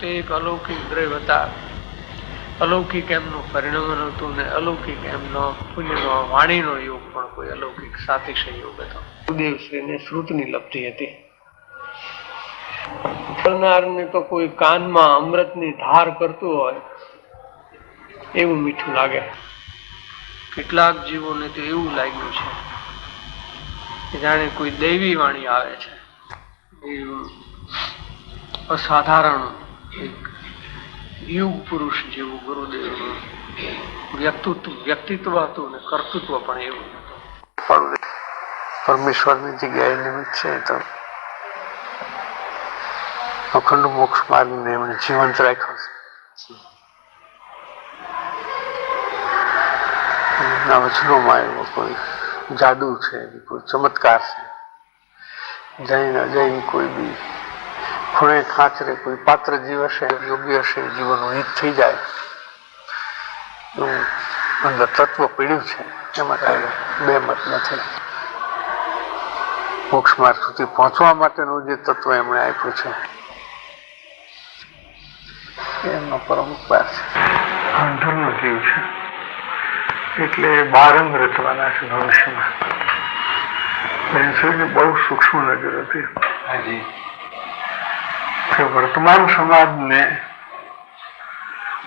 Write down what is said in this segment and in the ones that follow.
પોતે એક અલૌકિક દ્રવ્ય હતા. અલૌકિક એમનું પરિણમન હતું ને અલૌકિક એમનો પુણ્યનો વાણીનો યોગ પણ કોઈ અલૌકિક સાતિશય યોગ હતો. ગુરુદેવશ્રીને શ્રુતની લબ્ધિ હતી. કરનારને તો કોઈ કાનમાં અમૃતની ધાર કરતું હોય એવું મીઠું લાગે. કેટલાક જીવોને તો એવું લાગ્યું છે કે જાણે કોઈ દૈવી વાણી આવે છે. અસાધારણ એક યુગ પુરુષ જેવું ગુરુદેવનું વ્યક્તિત્વ હતું ને કર્તૃત્વ પણ એવું હતું. પરમેશ્વરની જગ્યાએ નિમિત્ત છે તો અખંડ મોક્ષ માર્ગને એમણે જીવંત રાખ્યો છે. એમના વચનોમાં એવો કોઈ જાદુ છે, કોઈ ચમત્કાર છે. જઈને અજય કોઈ બી ખૂણે ખાંચરે કોઈ પાત્ર જીવ હશે, યોગ્ય હશે, જીવનનું હિત થઈ જાય એવું અંદર તત્વ પીડ્યું છે. એમાં કઈ બે મત નથી. મોક્ષ માર્ગ સુધી પહોંચવા માટેનું જે તત્વ એમણે આપ્યું છે એમનો પરમ ઉપકાર છે. અંધરનો જીવ છે એટલે બારંગ રચવાના છે ભવિષ્યમાં. બહુ સૂક્ષ્મ નજર હતી કે વર્તમાન સમાજને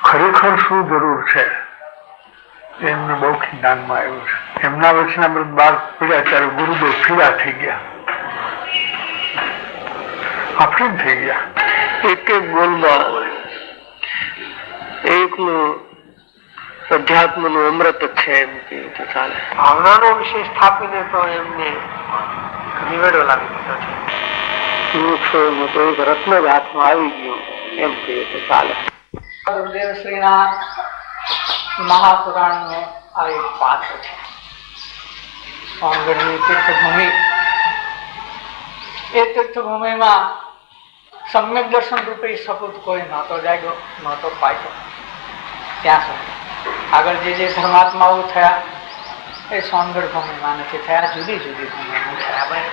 ખરેખર શું જરૂર છે એમને બહુ જ્ઞાનમાં આવ્યું છે. એમના વચનામૃત બહાર પડ્યા ત્યારે ગુરુદેવ ફીરા થઈ ગયા, આફરીન થઈ ગયા. એક એક બોલમાં એકનું અધ્યાત્મનું અમૃત છે એમ કે ચાલે. ભાવનાનો વિષય સ્થાપીને તો એમને નિવેડો લાગી દીધો છે. એક રત્ન જ હાથમાં આવી ગયું એમ કહીએ તો ચાલે. ગુરુદેવશ્રીના મહાપુરાણનો આ એક પાત્ર છે. સોનગઢની તીર્થભૂમિ, એ તીર્થભૂમિમાં સમ્યક દર્શન રૂપી સપૂત કોઈ નહોતો જાગ્યો, નહોતો પાક્યો. ત્યાં સુધી આગળ જે ધર્માત્માઓ થયા એ સોનગઢ ભૂમિમાં નથી થયા, જુદી જુદી ભૂમિમાં થયા.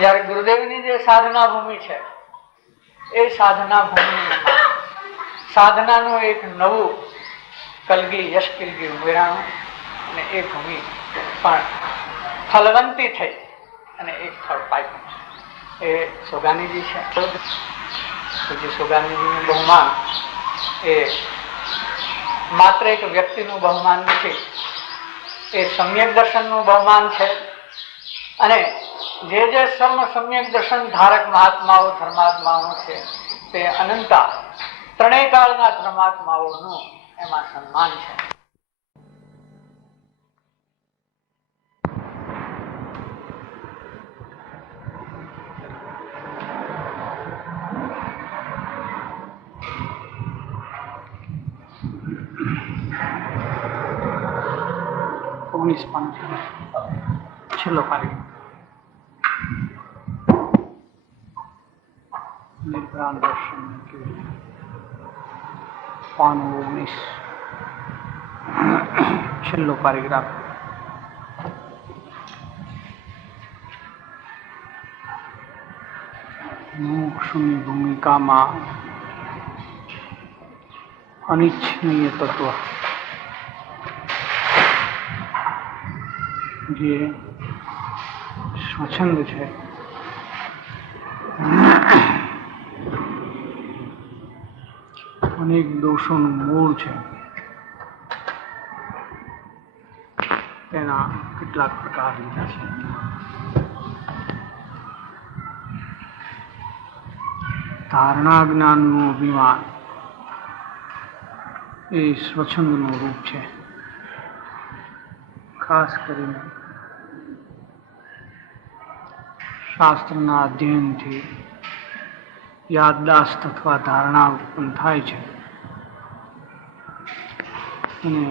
જયારે ગુરુદેવની જે સાધના ભૂમિ છે એ સાધના ભૂમિમાં સાધનાનું એક નવું કલગી યશ કલગી ઉમેરાણું અને એ ભૂમિ પણ ફલવંતી થઈ અને એક ફળ પાક્યું. એ સોગાનીજી છે. જે સોગાનીજીનું બહુમાન એ માત્ર એક વ્યક્તિનું બહુમાન નથી, એ સમ્યક દર્શનનું બહુમાન છે. અને જે સમ્યક દર્શન ધારક મહાત્માઓ ધર્માત્માઓ છે તે અનંતા ત્રણેય કાળના ધર્માત્માઓનું એમાં સન્માન છે. છેલ્લો કાર્ય નિર્ગ્રામ દર્શન પાનું 19 છેલ્લો પેરેગ્રાફ. મોક્ષની ભૂમિકામાં અનિચ્છનીય તત્વ જે સ્વચ્છંદ છે અનેક દોષોનું મૂળ છે. તેના કેટલાક પ્રકાર લીધા છે. ધારણા જ્ઞાનનું અભિમાન એ સ્વચ્છંદનું રૂપ છે. ખાસ કરીને શાસ્ત્રના અધ્યયનથી યાદદાસ્ત અથવા ધારણા ઉત્પન્ન થાય છે અને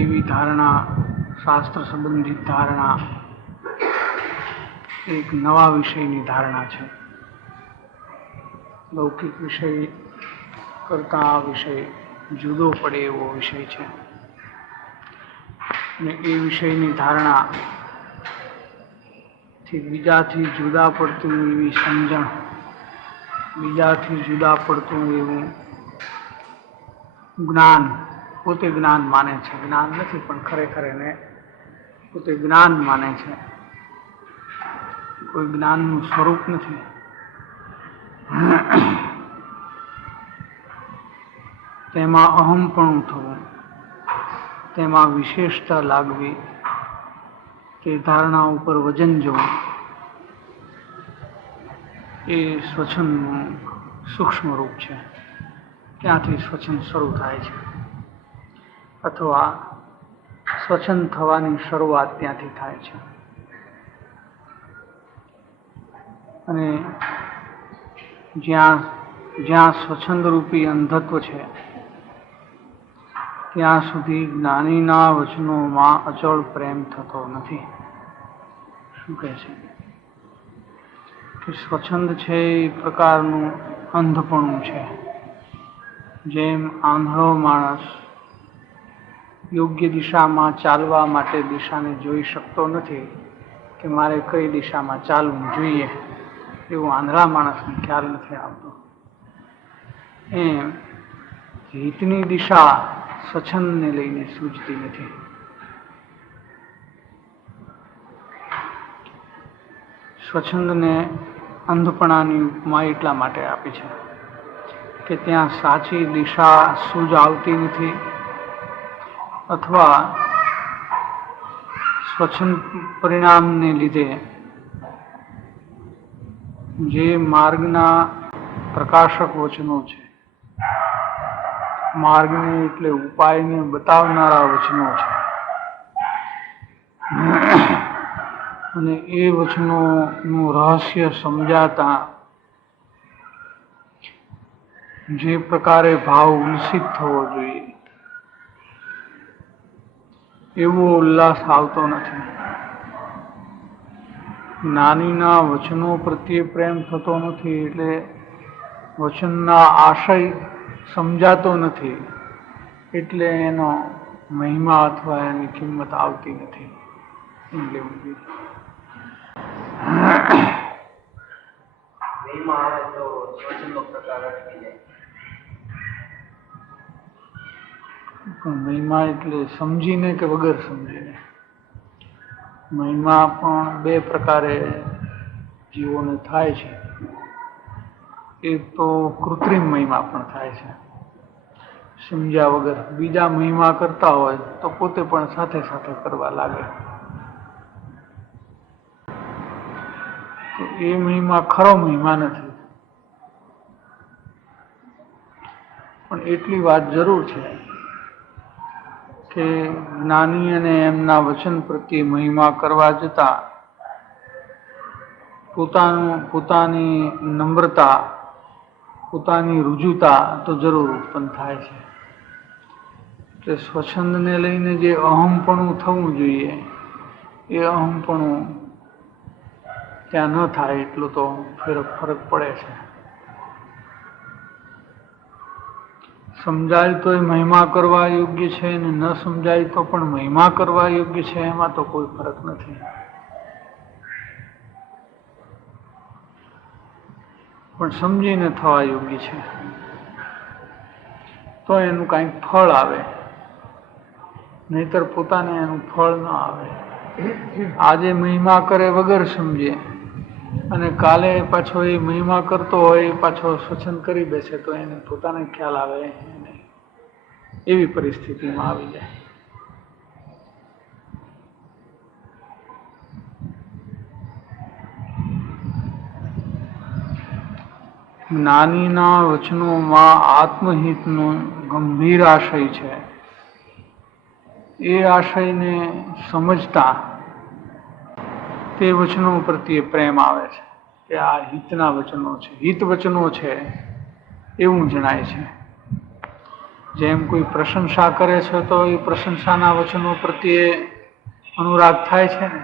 એવી ધારણા, શાસ્ત્ર સંબંધિત ધારણા એક નવા વિષયની ધારણા છે. લૌકિક વિષય કરતા આ વિષય જુદો પડે એવો વિષય છે અને એ વિષયની ધારણા થી બીજાથી જુદા પડતું એવી સમજણ બીજાથી જુદા પડતું એવું જ્ઞાન, પોતે જ્ઞાન માને છે. જ્ઞાન નથી પણ ખરેખર એને પોતે જ્ઞાન માને છે. કોઈ જ્ઞાનનું સ્વરૂપ નથી. તેમાં અહમપણું થવું, તેમાં વિશેષતા લાગવી, તે ધારણા ઉપર વજન જવું, એ સ્વચ્છંદનું સૂક્ષ્મ રૂપ છે. ત્યાંથી સ્વચ્છંદ શરૂ થાય છે, અથવા સ્વચ્છંદ થવાની શરૂઆત ત્યાંથી થાય છે. અને જ્યાં સ્વચ્છંદ રૂપી અંધત્વ છે ત્યાં સુધી જ્ઞાનીના વચનોમાં અચળ પ્રેમ થતો નથી. શું કહે છે કે સ્વચ્છંદ છે એ પ્રકારનું અંધપણું છે. જેમ આંધળો માણસ યોગ્ય દિશામાં ચાલવા માટે દિશાને જોઈ શકતો નથી કે મારે કઈ દિશામાં ચાલવું જોઈએ, એવું આંધળા માણસને ખ્યાલ નથી આવતો. એમ હિતની દિશા સ્વચ્છંદને લઈને સૂચતી નથી. સ્વચ્છંદને અંધપણાની ઉપમા એટલા માટે આપી છે કે ત્યાં સાચી દિશા સૂઝ આવતી નથી, અથવા સ્વચ્છંદ પરિણામને લીધે જે માર્ગના પ્રકાશક વચનો છે, માર્ગને એટલે ઉપાયને બતાવનારા વચનો છે, અને એ વચનોનું રહસ્ય સમજાતા જે પ્રકારે ભાવ ઉલ્સિત થવો જોઈએ એવો ઉલ્લાસ આવતો નથી. જ્ઞાનીના વચનો પ્રત્યે પ્રેમ થતો નથી, એટલે વચનના આશય સમજાતો નથી, એટલે એનો મહિમા અથવા એની કિંમત આવતી નથી. મહિમા આવે તો વચનનો પ્રકાર અટકી જાય. મહિમા એટલે સમજીને કે વગર સમજીને? મહિમા પણ બે પ્રકારે જીવોને થાય છે. એક તો કૃત્રિમ મહિમા પણ થાય છે, સમજ્યા વગર બીજા મહિમા કરતા હોય તો પોતે પણ સાથે સાથે કરવા લાગે. તો એ મહિમા ખરો મહિમા નથી. પણ એટલી વાત જરૂર છે કે જ્ઞાની અને એમના વચન પ્રત્યે મહિમા કરવા જતા પોતાની નમ્રતા, પોતાની રુજુતા તો જરૂર ઉત્પન્ન થાય છે. એટલે સ્વચ્છંદને લઈને જે અહમપણું થવું જોઈએ એ અહમપણું ત્યાં ન થાય એટલો તો ફરક પડે છે. સમજાય તો મહિમા કરવા યોગ્ય છે, અને ન સમજાય તો પણ મહિમા કરવા યોગ્ય છે, એમાં તો કોઈ ફરક નથી. પણ સમજીને થવા યોગ્ય છે તો એનું કંઈક ફળ આવે, નહીતર પોતાને એનું ફળ ન આવે. આજે મહિમા કરે વગર સમજે અને કાલે પાછો એ મહિમા કરતો હોય એ પાછો સ્વચ્છંદ કરી બેસે તો એને પોતાને ખ્યાલ આવે નહીં. એવી પરિસ્થિતિમાં આવી જાય. જ્ઞાનીના વચનોમાં આત્મહિતનો ગંભીર આશય છે. એ આશયને સમજતા તે વચનો પ્રત્યે પ્રેમ આવે છે કે આ હિતના વચનો છે, હિત વચનો છે એવું જણાય છે. જેમ કોઈ પ્રશંસા કરે છે તો એ પ્રશંસાના વચનો પ્રત્યે અનુરાગ થાય છે ને,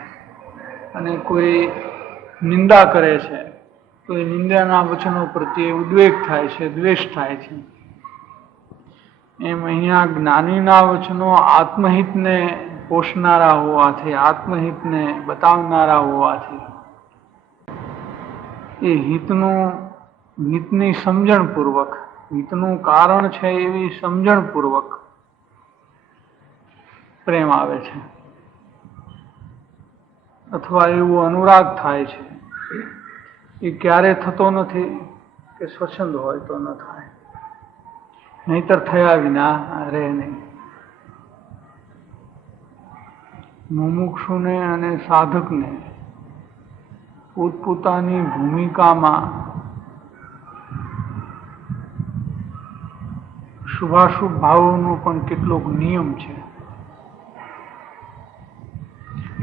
અને કોઈ નિંદા કરે છે તો એ નિંદાના વચનો પ્રત્યે ઉદ્વેગ થાય છે, દ્વેષ થાય છે. એમ અહીંયા જ્ઞાનીના વચનો આત્મહિતને પોષનારા હોવાથી, આત્મહિતને બતાવનારા હોવાથી એ હિતનું ગીતની સમજણપૂર્વક, ગીતનું કારણ છે એવી સમજણપૂર્વક પ્રેમ આવે છે, અથવા એવો અનુરાગ થાય છે. એ ક્યારે થતો નથી કે સ્વચ્છંદ હોય તો ન થાય, નહીતર થયા વિના રહે નહીં. મુમુક્ષુને અને સાધકને પોતપોતાની ભૂમિકામાં શુભાશુભ ભાવોનો પણ કેટલોક નિયમ છે.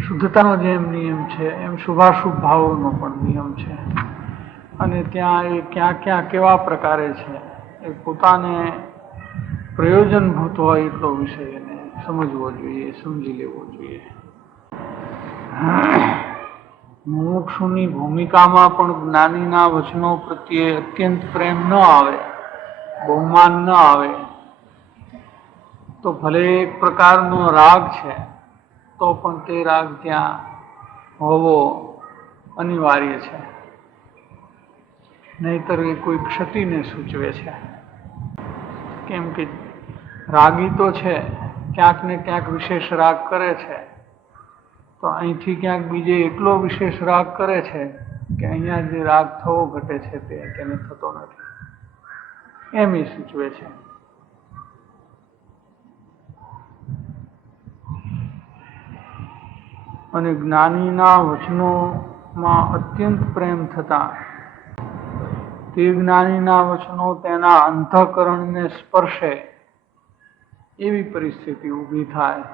શુદ્ધતાનો જેમ નિયમ છે એમ શુભાશુભ ભાવોનો પણ નિયમ છે. અને ત્યાં એ ક્યાં ક્યાં કેવા પ્રકારે છે એ પોતાને પ્રયોજનભૂત હોય એટલો વિષય એને સમજવો જોઈએ, સમજી લેવો જોઈએ. મુમુક્ષુની ભૂમિકામાં પણ જ્ઞાનીના વચનો પ્રત્યે અત્યંત પ્રેમ ન આવે, બહુમાન ન આવે, તો ભલે એક પ્રકારનો રાગ છે તો પણ તે રાગ ત્યાં હોવો અનિવાર્ય છે, નહીતર એ કોઈ ક્ષતિને સૂચવે છે. કેમ કે રાગી તો છે, ક્યાંક ને ક્યાંક વિશેષ રાગ કરે છે, તો અહીંથી ક્યાંક બીજે એટલો વિશેષ રાગ કરે છે કે અહીંયા જે રાગ થવો ઘટે છે તેને થતો નથી, એમ એ સૂચવે છે. અને જ્ઞાનીના વચનોમાં અત્યંત પ્રેમ થતા તે જ્ઞાનીના વચનો તેના અંતઃકરણને સ્પર્શે એવી પરિસ્થિતિ ઊભી થાય.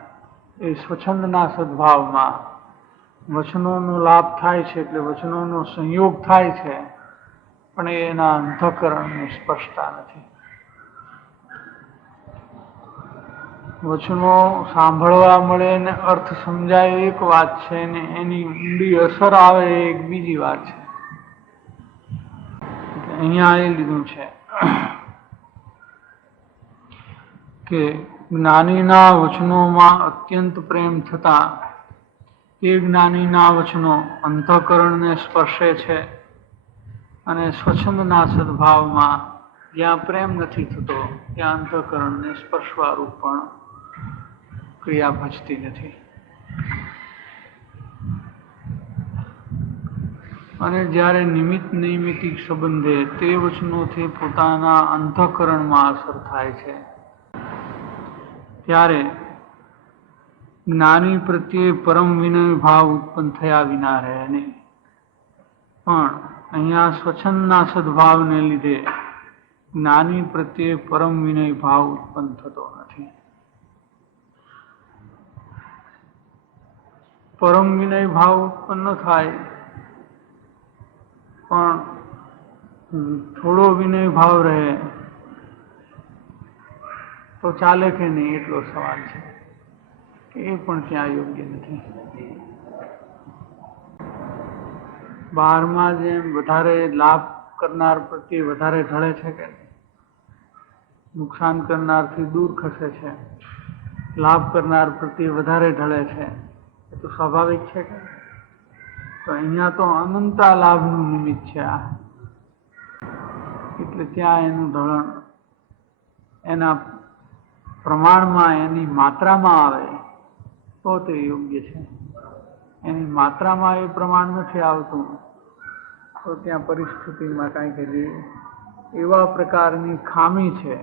એ સ્વચ્છંદના સદભાવમાં વચનોનો લાભ થાય છે, એટલે વચનોનો સંયોગ થાય છે, પણ એ એના અંતઃકરણને સ્પર્શતા નથી. વચનો સાંભળવા મળે ને અર્થ સમજાય એક વાત છે, ને એની ઊંડી અસર આવે એ એક બીજી વાત છે. અહીંયા એ લીધું છે કે જ્ઞાનીના વચનોમાં અત્યંત પ્રેમ થતા તે જ્ઞાનીના વચનો અંતઃકરણને સ્પર્શે છે, અને સ્વચ્છંદના સદભાવમાં જ્યાં પ્રેમ નથી થતો ત્યાં અંતઃકરણને સ્પર્શવારૂપ પણ ક્રિયા ભજતી નથી. અને જ્યારે નિમિત્ત નૈમિતિક સંબંધે તે વચનોથી પોતાના અંતઃકરણમાં અસર થાય છે, ત્યારે જ્ઞાની પ્રત્યે પરમ વિનય ભાવ ઉત્પન્ન થયા વિના રહે નહીં. પણ અહીંયા સ્વચ્છંદના સદભાવને લીધે જ્ઞાની પ્રત્યે પરમ વિનય ભાવ ઉત્પન્ન થતો નથી. પરમ વિનય ભાવ ઉત્પન્ન થાય પણ થોડો વિનય ભાવ રહે તો ચાલે કે નહીં એટલો સવાલ છે, એ પણ ત્યાં યોગ્ય નથી. બહારમાં જેમ વધારે લાભ કરનાર પ્રત્યે વધારે ઢળે છે કે નુકસાન કરનારથી દૂર ખસે છે, લાભ કરનાર પ્રત્યે વધારે ઢળે છે, એ તો સ્વાભાવિક છે કે. તો અહીંયા તો અનંતા લાભનું નિમિત્ત છે આ, એટલે ત્યાં એનું ઢળણ એના પ્રમાણમાં, એની માત્રામાં આવે તો તે યોગ્ય છે. એની માત્રામાં એ પ્રમાણ નથી આવતું તો ત્યાં પરિસ્થિતિમાં કાંઈક એવા પ્રકારની ખામી છે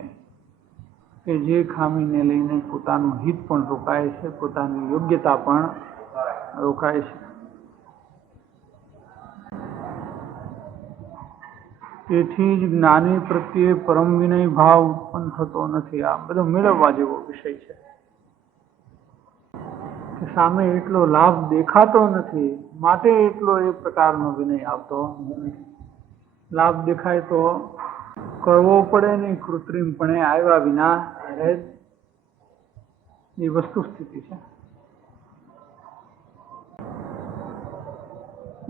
કે જે ખામીને લઈને પોતાનું હિત પણ રોકાય છે, પોતાની યોગ્યતા પણ રોકાય છે. તેથી જ જ્ઞાની પ્રત્યે પરમ વિનય ભાવ ઉત્પન્ન થતો નથી. આ બધો મેળવવા જેવો વિષય છે કે સામે એટલો લાભ દેખાતો નથી માટે એટલો એ પ્રકારનો વિનય આવતો નથી. લાભ દેખાય તો કરવો પડે નહીં, કૃત્રિમપણે આવ્યા વિના રહે એ વસ્તુ સ્થિતિ છે.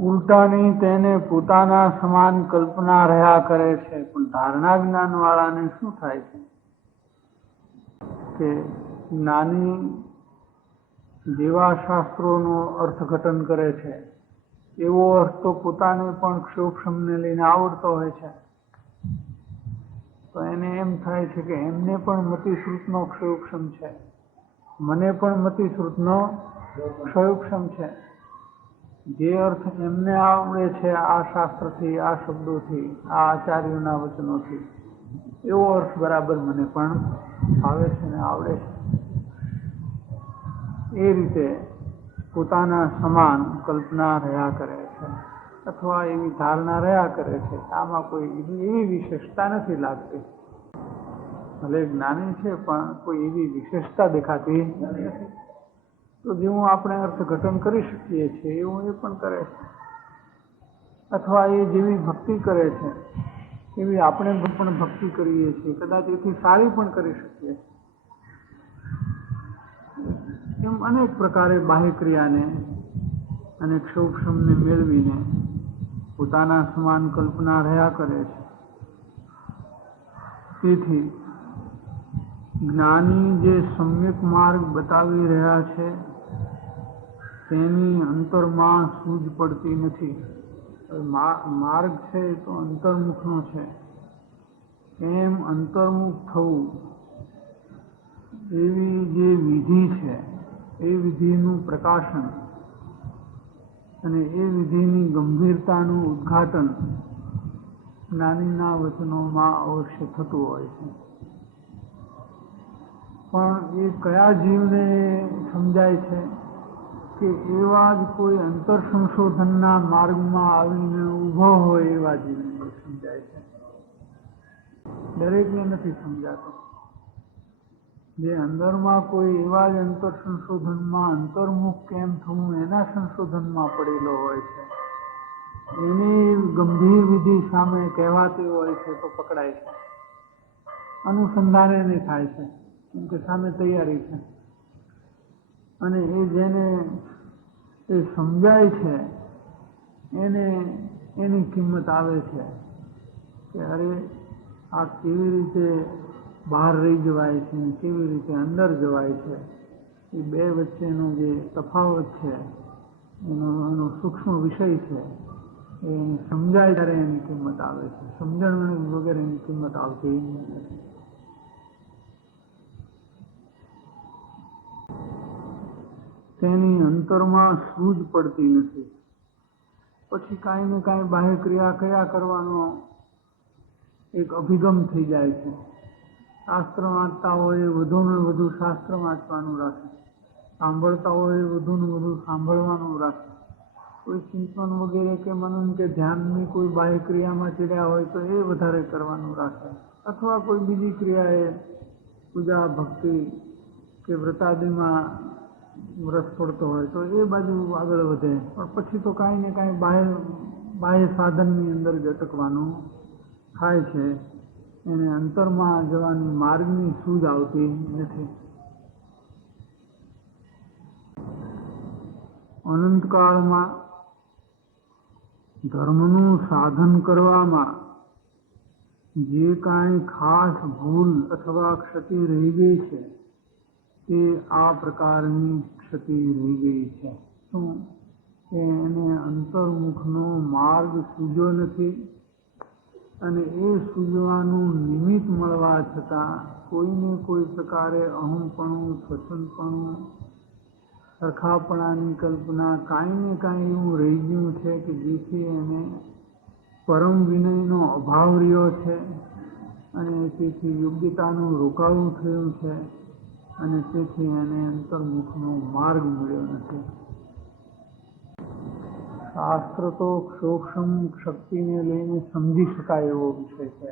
ઉલટાની તેને પોતાના સમાન કલ્પના રહ્યા કરે છે, પણ ધારણા જ્ઞાન વાળાને શું થાય છે કે જ્ઞાની જેવા શાસ્ત્રોનો અર્થઘટન કરે છે એવો અર્થ તો પોતાને પણ ક્ષોભમને લઈને આવડતો હોય છે, તો એને એમ થાય છે કે એમને પણ મતિશ્રુતનો ક્ષયોક્ષમ છે, મને પણ મતિશ્રુતનો ક્ષયોક્ષમ છે. જે અર્થ એમને આવડે છે આ શાસ્ત્રથી, આ શબ્દોથી, આ આચાર્યોના વચનોથી, એવો અર્થ બરાબર મને પણ આવે છે ને આવડે છે. એ રીતે પોતાના સમાન કલ્પના રહ્યા કરે છે, અથવા એવી ધારણા રહ્યા કરે છે. આમાં કોઈ એવી વિશેષતા નથી લાગતી. ભલે જ્ઞાની છે પણ કોઈ એવી વિશેષતા દેખાતી નથી. તો જેવું આપણે અર્થઘટન કરી શકીએ છીએ એવું એ પણ કરે છે, અથવા એ જેવી ભક્તિ કરે છે એવી આપણે પણ ભક્તિ કરીએ છીએ, કદાચ એથી સારી પણ કરી શકીએ. એમ અનેક પ્રકારે બાહ્ય ક્રિયાને અને ક્ષોક્ષમને મેળવીને પોતાના સમાન કલ્પના રહ્યા કરે છે. તેથી જ્ઞાની જે સમ્યક માર્ગ બતાવી રહ્યા છે તેની અંતરમાં સૂઝ પડતી નથી. માર્ગ છે તો અંતર્મુખનો છે. એમ અંતર્મુખ થવું એવી જે વિધિ છે એ વિધિનું પ્રકાશન અને એ વિધિની ગંભીરતાનું ઉદ્ઘાટન જ્ઞાનીના વચનોમાં અવશ્ય થતું હોય છે. પણ એ કયા જીવને સમજાય છે કે એવા જ કોઈ અંતર સંશોધનના માર્ગમાં આવીને ઊભો હોય એવા જીવને સમજાય છે. દરેકને નથી સમજાતો. જે અંદરમાં કોઈ એવા જ અંતર સંશોધનમાં અંતર્મુખ કેમ થવું એના સંશોધનમાં પડેલો હોય છે, એની ગંભીર વિધિ સામે કહેવાતી હોય છે તો પકડાય છે. અનુસંધાને નહીં થાય છે કેમ કે સામે તૈયારી છે. અને એ જેને એ સમજાય છે એને એની કિંમત આવે છે કે અરે આ કેવી રીતે બહાર રહી જવાય છે, કેવી રીતે અંદર જવાય છે. એ બે વચ્ચેનો જે તફાવત છે એનો સૂક્ષ્મ વિષય છે. એ સમજાય ત્યારે એની કિંમત આવે છે. સમજણ વગેરે એની કિંમત આવતી નથી. તેની અંતરમાં સૂઝ પડતી નથી. પછી કાંઈ ને કાંઈ બાહ્ય ક્રિયા કયા કરવાનો એક અભિગમ થઈ જાય છે. શાસ્ત્ર વાંચતા હોય વધુને વધુ શાસ્ત્ર વાંચવાનું રાખે, સાંભળતા હોય વધુને વધુ સાંભળવાનું રાખે. કોઈ ચિંતન વગેરે કે મનન કે ધ્યાનની કોઈ બાહ્ય ક્રિયામાં ચડ્યા હોય તો એ વધારે કરવાનું રાખે, અથવા કોઈ બીજી ક્રિયાએ પૂજા ભક્તિ કે વ્રતાદિમાં રસ પડતો હોય તો એ બાજુ આગળ વધે. પણ પછી તો કાંઈ ને કાંઈ બાહ્ય સાધનની અંદર જ અટકવાનું થાય છે. એને અંતરમાં જવાની માર્ગની સૂઝ આવતી નથી. અનંતકાળમાં ધર્મનું સાધન કરવામાં જે કાંઈ ખાસ ભૂલ અથવા ક્ષતિ રહી ગઈ છે તે આ પ્રકારની ક્ષતિ રહી ગઈ છે. શું કે એને અંતર્મુખનો માર્ગ સૂઝ્યો નથી, અને એ સૂઝવાનું નિમિત્ત મળવા છતાં કોઈને કોઈ પ્રકારે અહમપણું, સ્વચ્છંદપણું, સરખાપણાની કલ્પના કાંઈ ને કાંઈ એવું રહી ગયું છે કે જેથી એને પરમ વિનયનો અભાવ રહ્યો છે, અને તેથી યોગ્યતાનું રોકાવું થયું છે, અને તેથી એને અંતર્મુખનો માર્ગ મળ્યો નથી. શાસ્ત્ર તો ક્ષોક્ષમ શક્તિને લઈને સમજી શકાય એવો વિષય છે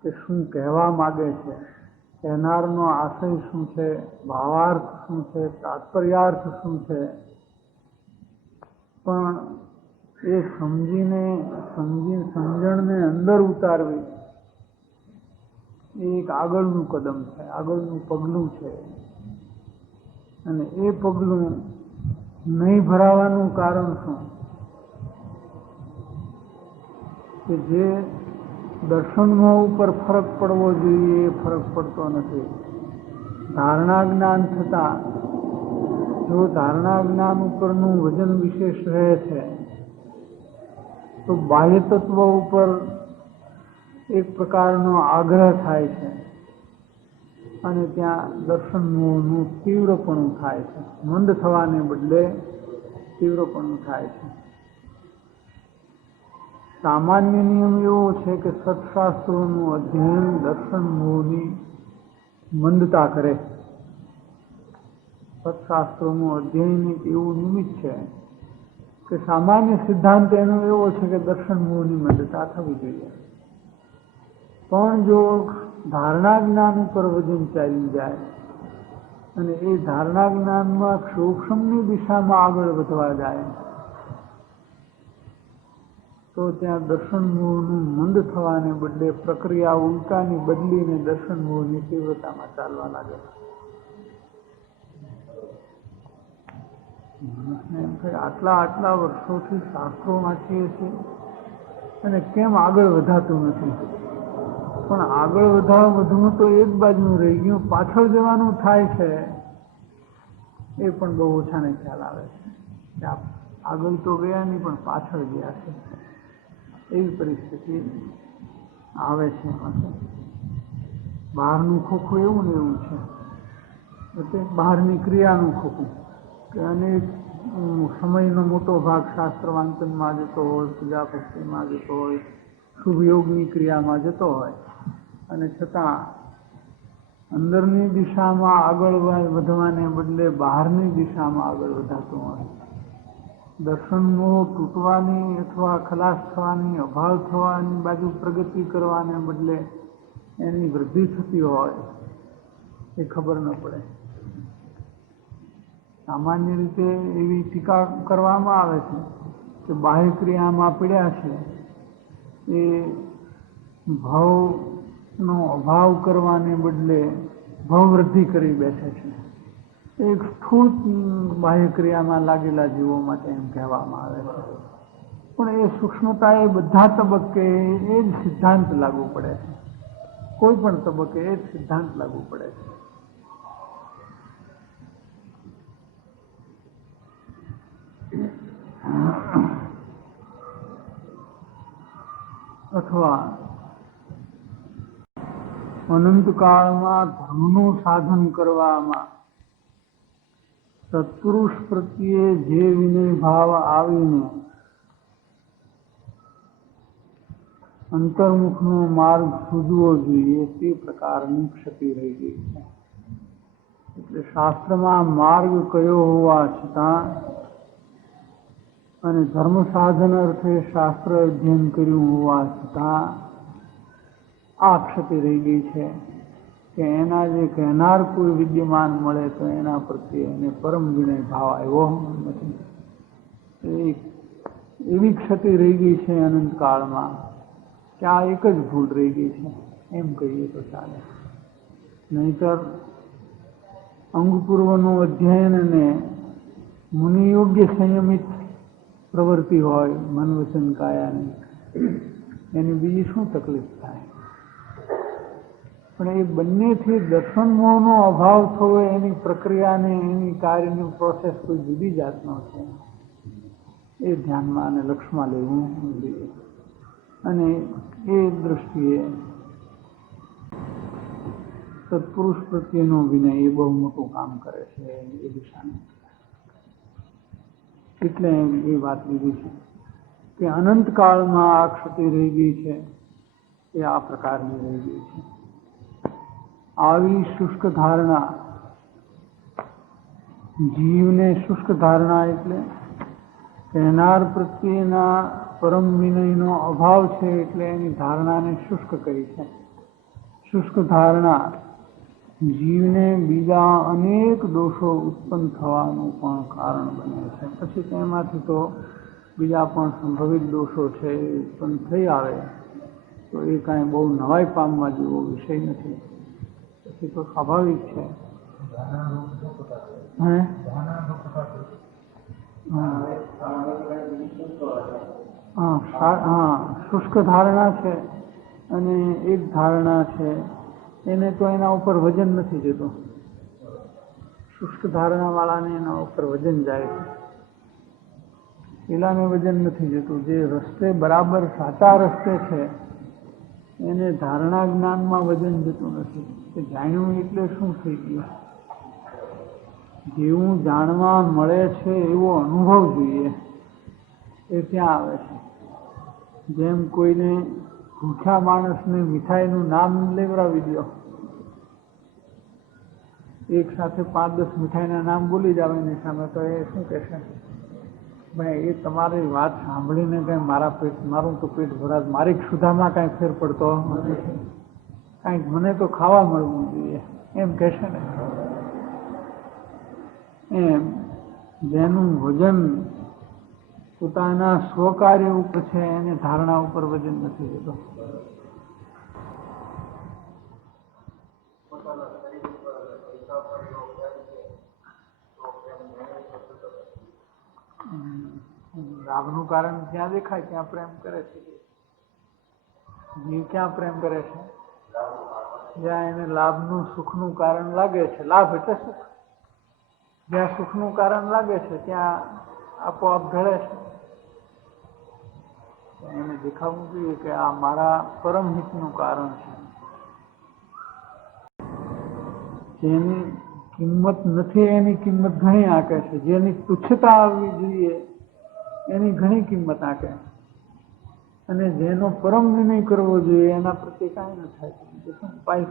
કે શું કહેવા માગે છે, કહેનારનો આશય શું છે, ભાવાર્થ શું છે, તાત્પર્યાર્થ શું છે. પણ એ સમજણને અંદર ઉતારવી એ એક આગળનું કદમ છે, આગળનું પગલું છે. અને એ પગલું નહીં ભરાવાનું કારણ શું કે જે દર્શનમાં ઉપર ફરક પડવો જોઈએ એ ફરક પડતો નથી. ધારણા જ્ઞાન થતાં જો ધારણા જ્ઞાન ઉપરનું વજન વિશેષ રહે છે તો બાહ્ય તત્વ ઉપર એક પ્રકારનો આગ્રહ થાય છે અને ત્યાં દર્શન મોહનું તીવ્રપણું થાય છે. મંદ થવાને બદલે તીવ્રપણું થાય છે. સામાન્ય નિયમ એવો છે કે સત્શાસ્ત્રોનું અધ્યયન દર્શન મોહની મંદતા કરે. સત્શાસ્ત્રોનું અધ્યયન એક એવું નિમિત્ત છે કે સામાન્ય સિદ્ધાંત એનો એવો છે કે દર્શન મોહની મંદતા થવી જોઈએ. પણ જો ધારણા જ્ઞાન ઉપર વજન ચાલી જાય અને એ ધારણા જ્ઞાનમાં સૂક્ષ્મની દિશામાં આગળ વધવા જાય તો ત્યાં દર્શન મોહનું મંદ થવાને બદલે પ્રક્રિયા ઉલટાની બદલીને દર્શન મોહની તીવ્રતામાં ચાલવા લાગે. એમ કે આટલા વર્ષોથી શાસ્ત્રો વાંચીએ છીએ અને કેમ આગળ વધાતું નથી. પણ આગળ વધવું તો એક બાજુ રહી ગયું, પાછળ જવાનું થાય છે એ પણ બહુ ઓછાને ખ્યાલ આવે છે કે આગળ તો ગયા નહીં પણ પાછળ ગયા છે. એવી પરિસ્થિતિ આવે છે. બહારનું ખોખું એવું ને એવું છે, એટલે બહારની ક્રિયાનું ખોખું કે અનેક સમયનો મોટો ભાગ શાસ્ત્ર વાંચનમાં જતો હોય, પૂજા ભક્તિમાં જતો હોય, શુભ યોગની ક્રિયામાં જતો હોય અને છતાં અંદરની દિશામાં આગળ વધવાને બદલે બહારની દિશામાં આગળ વધાતું હોય. દર્શનનો તૂટવાની અથવા ખલાસ થવાની, અભાવ થવાની બાજુ પ્રગતિ કરવાને બદલે એની વૃદ્ધિ થતી હોય એ ખબર ન પડે. સામાન્ય રીતે એવી ટીકા કરવામાં આવે છે કે બાહ્ય ક્રિયામાં પીડ્યા છે એ ભાવનો અભાવ કરવાને બદલે ભાવવૃદ્ધિ કરી બેઠે છે. એક સ્થૂળ બાહ્ય ક્રિયામાં લાગેલા જીવો માટે એમ કહેવામાં આવે છે. પણ એ સૂક્ષ્મતા એ બધા તબક્કે એ જ સિદ્ધાંત લાગુ પડે છે. કોઈ પણ તબક્કે એ જ સિદ્ધાંત લાગુ પડે છે. અથવા અનંતકાળમાં ધર્મનું સાધન કરવામાં સત્પુરુષ પ્રત્યે જે વિનય ભાવ આવીને અંતર્મુખનો માર્ગ સૂઝવો જોઈએ તે પ્રકારની ક્ષતિ રહી ગઈ છે. એટલે શાસ્ત્રમાં માર્ગ કયો હોવા છતાં અને ધર્મ સાધન અર્થે શાસ્ત્ર અધ્યયન કર્યું હોવા છતાં આ ક્ષતિ રહી ગઈ છે કે એના જે કહેનાર કોઈ વિદ્યમાન મળે તો એના પ્રત્યે એને પરમ વિનય ભાવ આવ્યો નથી. એવી ક્ષતિ રહી ગઈ છે અનંતકાળમાં કે આ એક જ ભૂલ રહી ગઈ છે એમ કહીએ તો ચાલે. નહીતર અંગપૂર્વનું અધ્યયન અને મુનિયોગ્ય સંયમિત પ્રવૃત્તિ હોય મન વચન કાયાની, એની બીજી શું તકલીફ થાય? પણ એ બંનેથી દર્શન મોહનો અભાવ થવો એની પ્રક્રિયાને એની કાર્યની પ્રોસેસ કોઈ જુદી જાતનો છે એ ધ્યાનમાં અને લક્ષમાં લેવું જોઈએ. અને એ દ્રષ્ટિએ સત્પુરુષ પ્રત્યેનો વિનય એ બહુ મોટું કામ કરે છે એ દિશાને. એટલે એ વાત લીધી છે કે અનંતકાળમાં આ ક્ષતિ રહી ગઈ છે એ આ પ્રકારની રહી ગઈ છે. આવી શુષ્ક ધારણા, જીવને શુષ્ક ધારણા એટલે કહેનાર પ્રત્યેના પરમ વિનયનો અભાવ છે એટલે એની ધારણાને શુષ્ક કરી છે. શુષ્ક ધારણા જીવને બીજા અનેક દોષો ઉત્પન્ન થવાનું પણ કારણ બને છે. પછી તેમાંથી તો બીજા પણ સંભવિત દોષો છે એ ઉત્પન્ન થઈ આવે તો એ કાંઈ બહુ નવાઈ પામવા જેવો વિષય નથી. પછી તો સ્વાભાવિક છે. હા, શુષ્ક ધારણા છે અને એક ધારણા છે એને તો એના ઉપર વજન નથી જતું. શુષ્ક ધારણા વાળાને એના ઉપર વજન જાય છે, પેલાને વજન નથી જતું. જે રસ્તે બરાબર સાચા રસ્તે છે એને ધારણા જ્ઞાનમાં વજન જતું નથી કે જાણ્યું એટલે શું થઈ ગયું. જેવું જાણવા મળે છે એવો અનુભવ જોઈએ, એ ત્યાં આવે છે. જેમ કોઈને ભૂખ્યા માણસને મીઠાઈનું નામ લેવડાવી દો, એક સાથે 5-10 મીઠાઈના નામ બોલી જ આવે એની સામે, તો એ શું કહેશે? ભાઈ, એ તમારી વાત સાંભળીને કંઈ મારું તો પેટ ભરાત, મારી સુધામાં કાંઈ ફેર પડતો નથી, કાંઈક મને તો ખાવા મળવું જોઈએ એમ કહેશે ને. એમ જેનું વજન પોતાના સ્વકાર્ય ઉપર છે એને ધારણા ઉપર વજન નથી જતો. રાગનું કારણ જ્યાં દેખાય ત્યાં પ્રેમ કરે છે. જીવ ક્યાં પ્રેમ કરે છે? જ્યાં એને લાભનું સુખનું કારણ લાગે છે. લાભ એટલે સુખ. જ્યાં સુખનું કારણ લાગે છે ત્યાં આપોઆપ ઢળે છે. એને દેખાવું જોઈએ કે આ મારા પરમ હિતનું કારણ છે. જેની કિંમત નથી એની કિંમત ઘણી આંકે છે. જેની તુચ્છતા આવવી જોઈએ એની ઘણી કિંમત આંકે, અને જેનો પરમ વિનય કરવો જોઈએ એના પ્રત્યે કાંઈ ન થાય. શું ઉપાય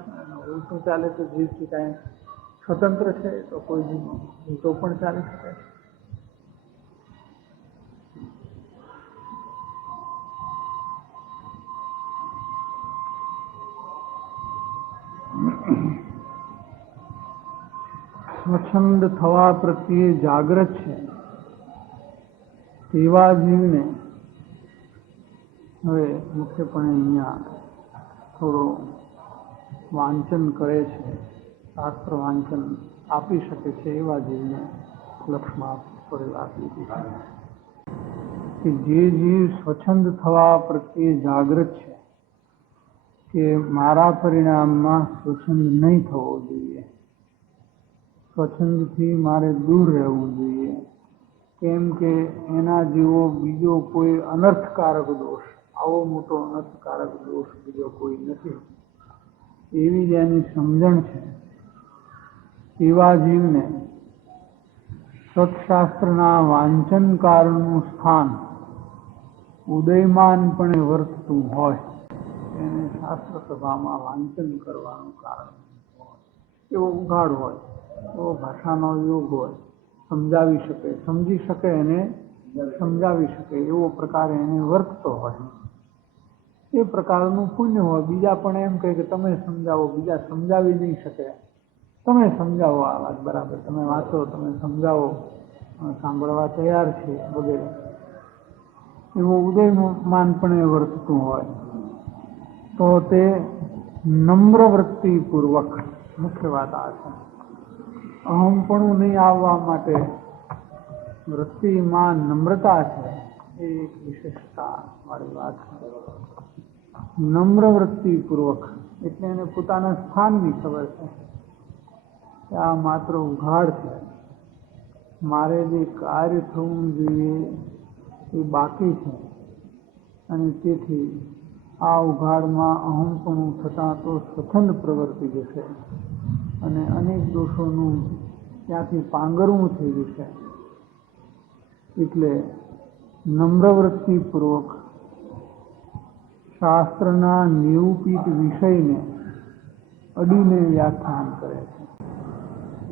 ઉલટું ચાલે તો જીવથી કાંઈ સ્વતંત્ર છે? તો કોઈ જીવ ઉલટો પણ ચાલી શકે. સ્વચ્છંદ થવા પ્રત્યે જાગૃત છે તેવા જીવને હવે મુખ્યપણે અહીંયા થોડો વાંચન કરે છે, શાસ્ત્ર વાંચન આપી શકે છે એવા જીવને લક્ષ્યમાં થોડી વાત લીધી છે કે જે જીવ સ્વચ્છંદ થવા પ્રત્યે જાગૃત છે કે મારા પરિણામમાં સ્વચ્છંદ નહીં થવો જોઈએ, સ્વચ્છંદથી મારે દૂર રહેવું જોઈએ, કેમ કે એના જેવો બીજો કોઈ અનર્થકારક દોષ, આવો મોટો અનર્થકારક દોષ બીજો કોઈ નથી, એવી જેની સમજણ છે એવા જીવને સત્શાસ્ત્રના વાંચનકારનું સ્થાન ઉદયમાનપણે વર્તતું હોય એને શાસ્ત્ર સભામાં વાંચન કરવાનું કારણ હોય, એવો ઉઘાડ હોય, એવો ભાષાનો યોગ હોય, સમજાવી શકે, સમજી શકે અને સમજાવી શકે એવો પ્રકાર એને વર્તતો હોય, એ પ્રકારનું પુણ્ય હોય. બીજા પણ એમ કહે કે તમે સમજાવો, બીજા સમજાવી નહીં શકે, તમે સમજાવો, આ વાત બરાબર, તમે વાંચો, તમે સમજાવો, સાંભળવા તૈયાર છે વગેરે, એવો ઉદયમાનપણે વર્તતું હોય તો તે નમ્ર વૃત્તિપૂર્વક, મુખ્ય વાત આ છે, અહમપણું નહીં આવવા માટે વૃત્તિમાં નમ્રતા છે, એ એક વિશેષતા વાળી વાત છે. નમ્ર વૃત્તિપૂર્વક એટલે એને પોતાના સ્થાનની ખબર છે કે આ માત્ર ઉઘાડ છે, મારે જે કાર્ય થવું જોઈએ એ બાકી છે, અને તેથી આ ઉઘાડમાં અહમપણું થતાં તો સ્વચ્છંદ પ્રવર્તી જશે અને અનેક દોષોનું ત્યાંથી પાંગરવું થઈ જશે. એટલે નમ્ર વૃત્તિપૂર્વક શાસ્ત્રના નિરૂપિત વિષયને અડીને વ્યાખ્યાન કરે છે.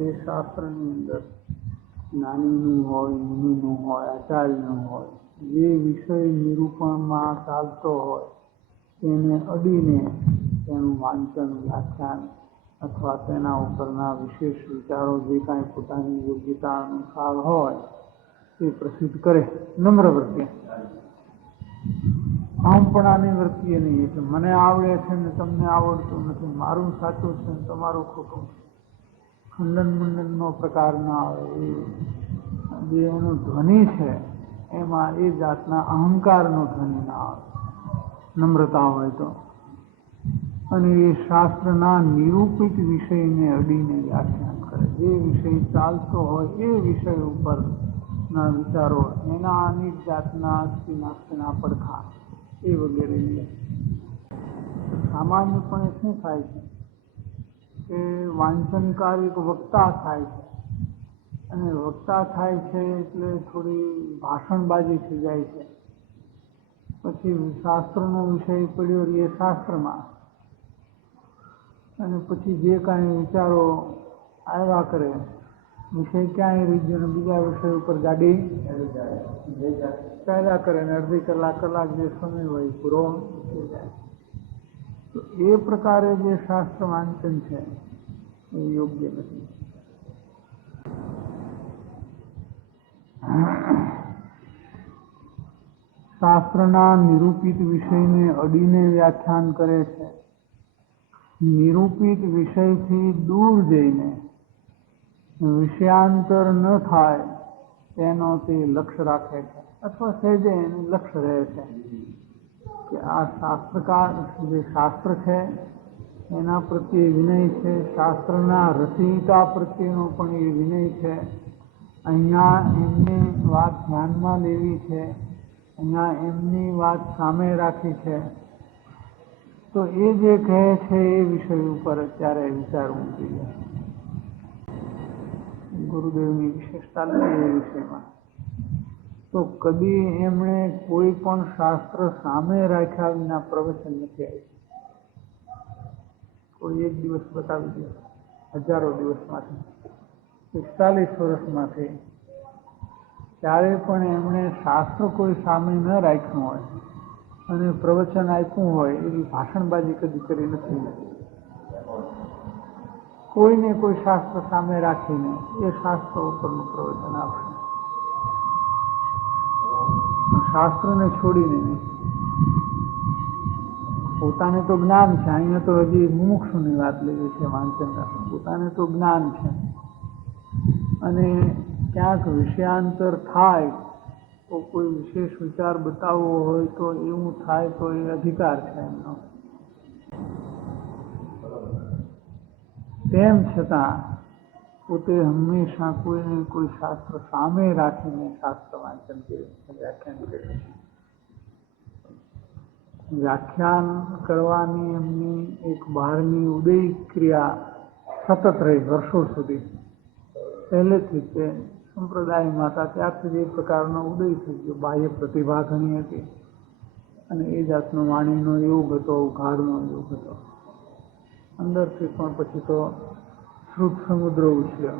એ શાસ્ત્રની અંદર જ્ઞાનીનું હોય, મુનિનું હોય, આચાર્યનું હોય, જે વિષય નિરૂપણમાં ચાલતો હોય તેને અડીને તેનું વાંચન, વ્યાખ્યાન અથવા તેના ઉપરના વિશેષ વિચારો જે કાંઈ પોતાની યોગ્યતા અનુસાર હોય તે પ્રસિદ્ધ કરે. નમ્ર વૃત્તિ, અહમપણાની વૃત્તિએ નહીં, એટલે મને આવડે છે ને તમને આવડતું નથી, મારું સાચું છે ને તમારું ખોટું છે, ખંડન મંડનનો પ્રકાર ના આવે. એ જે એનો ધ્વનિ છે એમાં એ જાતના અહંકારનો ધ્વનિ ના આવે, નમ્રતા હોય તો. અને એ શાસ્ત્રના નિરૂપિત વિષયને અડીને વ્યાખ્યાન કરે. જે વિષય ચાલતો હોય એ વિષય ઉપરના વિચારો, એના અનેક જાતના અસ્થિ નાસ્તિના પડખા એ વગેરે સામાન્યપણે શું થાય છે કે વાંચનકાર એક વક્તા થાય છે, અને વક્તા થાય છે એટલે થોડી ભાષણબાજી થઈ જાય છે. પછી શાસ્ત્રનો વિષય પડ્યો રહીએ શાસ્ત્રમાં, અને પછી જે કાંઈ વિચારો આવ્યા કરે, વિષય ક્યાંય રીજ્યો ને બીજા વિષય ઉપર ગાડી ચાલ્યા કરે, ને અડધી કલાક જે સમય હોય પૂરો થઈ જાય. તો એ પ્રકારે જે શાસ્ત્ર વાંચન છે એ યોગ્ય નથી. શાસ્ત્રના નિરૂપિત વિષયને અડીને વ્યાખ્યાન કરે છે. નિરૂપિત વિષયથી દૂર જઈને વિષયાંતર ન થાય તેનો તે લક્ષ્ય રાખે છે, અથવા સહેજે એનું લક્ષ્ય રહે છે કે આ શાસ્ત્રકાર જે શાસ્ત્ર છે એના પ્રત્યે વિનય છે, શાસ્ત્રના રચયિતા પ્રત્યેનો પણ એ વિનય છે. અહીંયા એમની વાત ધ્યાનમાં લેવી છે, અહીંયા એમની વાત સામે રાખી છે, તો એ જે કહે છે એ વિષય ઉપર અત્યારે વિચારવું જોઈએ. ગુરુદેવની વિશેષતા લઈએ એ વિષયમાં તો કદી એમણે કોઈ પણ શાસ્ત્ર સામે રાખ્યા વિના પ્રવચન નથી આવ્યું. કોઈ એક દિવસ બતાવી દે, હજારો દિવસમાંથી, 45 વર્ષમાંથી ત્યારે પણ એમણે શાસ્ત્ર કોઈ સામે ન રાખ્યું હોય અને પ્રવચન આપ્યું હોય એવી ભાષણબાજી કદી કરી નથી. કોઈને કોઈ શાસ્ત્ર સામે રાખીને એ શાસ્ત્ર ઉપરનું પ્રવચન આપશે, શાસ્ત્રને છોડીને નહીં. પોતાને તો જ્ઞાન છે, અહીંયા તો હજી મુમુક્ષુની વાત લેવી છે વાંચન, પોતાને તો જ્ઞાન છે, અને ક્યાંક વિષયાંતર થાય તો કોઈ વિશેષ વિચાર બતાવવો હોય તો એવું થાય તો એ અધિકાર છે એમનો. તેમ છતાં પોતે હંમેશા કોઈને કોઈ શાસ્ત્ર સામે રાખીને શાસ્ત્ર વાંચન વ્યાખ્યાન કર્યું. વ્યાખ્યાન કરવાની એમની એક બહારની ઉદય ક્રિયા સતત રહી વર્ષો સુધી. પહેલેથી તે સંપ્રદાયમાં હતા ત્યારથી જ એ પ્રકારનો ઉદય થઈ ગયો. બાહ્ય પ્રતિભા ઘણી હતી અને એ જાતનો વાણીનો યોગ હતો, ઉઘાડનો યોગ હતો. અંદરથી પણ પછી તો શ્રુત સમુદ્ર ઉછળ્યો.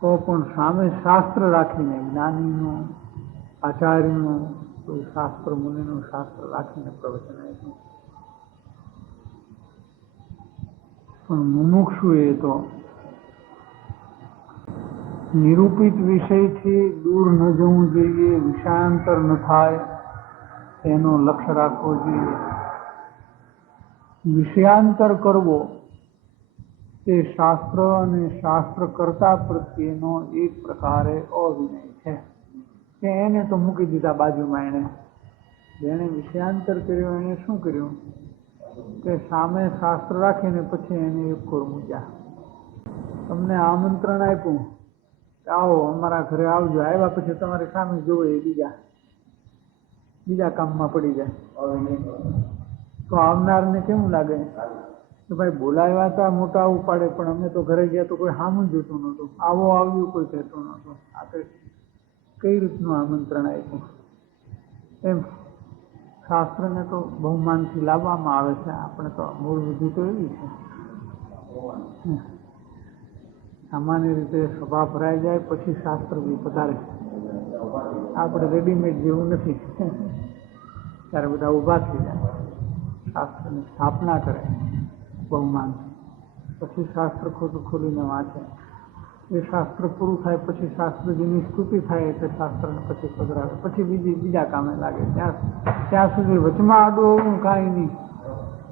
તો પણ સામે શાસ્ત્ર રાખીને, જ્ઞાનીનું, આચાર્યનું, કોઈ શાસ્ત્ર મુનિનું શાસ્ત્ર રાખીને પ્રવચન આપ્યું. પણ મુમુક્ષુ એ તો નિરૂપિત વિષયથી દૂર ન જવું જોઈએ, વિષયાંતર ન થાય એનો લક્ષ્ય રાખવો જોઈએ. વિષયાંતર કરવો એ શાસ્ત્ર અને શાસ્ત્રકર્તા પ્રત્યેનો એક પ્રકારે અવિનય છે કે એને તો મૂકી દીધા બાજુમાં. જેણે વિષયાંતર કર્યો એને શું કર્યું કે સામે શાસ્ત્ર રાખીને પછી એને એક કોર મૂક્યા. તમને આમંત્રણ આપ્યું કે આવો અમારા ઘરે આવજો, આવ્યા પછી તમારી સામે જોવે એ બીજા કામમાં પડી જાય તો આવનારને કેવું લાગે કે ભાઈ બોલાવ્યા હતા મોટા ઉપાડે, પણ અમે તો ઘરે ગયા તો કોઈ સામું જોતું નહોતું, આવો આવ્યું કોઈ કહેતું નહોતું. આ કઈ રીતનું આમંત્રણ આપ્યું? એમ શાસ્ત્રને તો બહુમાનથી લાવવામાં આવે છે. આપણે તો મૂળ વિધિ તો એવી છે, સામાન્ય રીતે સભા ભરાઈ જાય પછી શાસ્ત્ર બી પધારે. આપણે રેડીમેડ જેવું નથી, ત્યારે બધા ઊભા થઈ જાય, શાસ્ત્રની સ્થાપના કરે બહુમાન, પછી શાસ્ત્ર ખોલીને વાંચે. એ શાસ્ત્ર પૂરું થાય પછી શાસ્ત્ર જેની સ્તુતિ થાય એટલે શાસ્ત્રને પછી પધરાવે, પછી બીજા કામે લાગે. ત્યાં સુધી વચમાં આડું કાંઈ નહીં,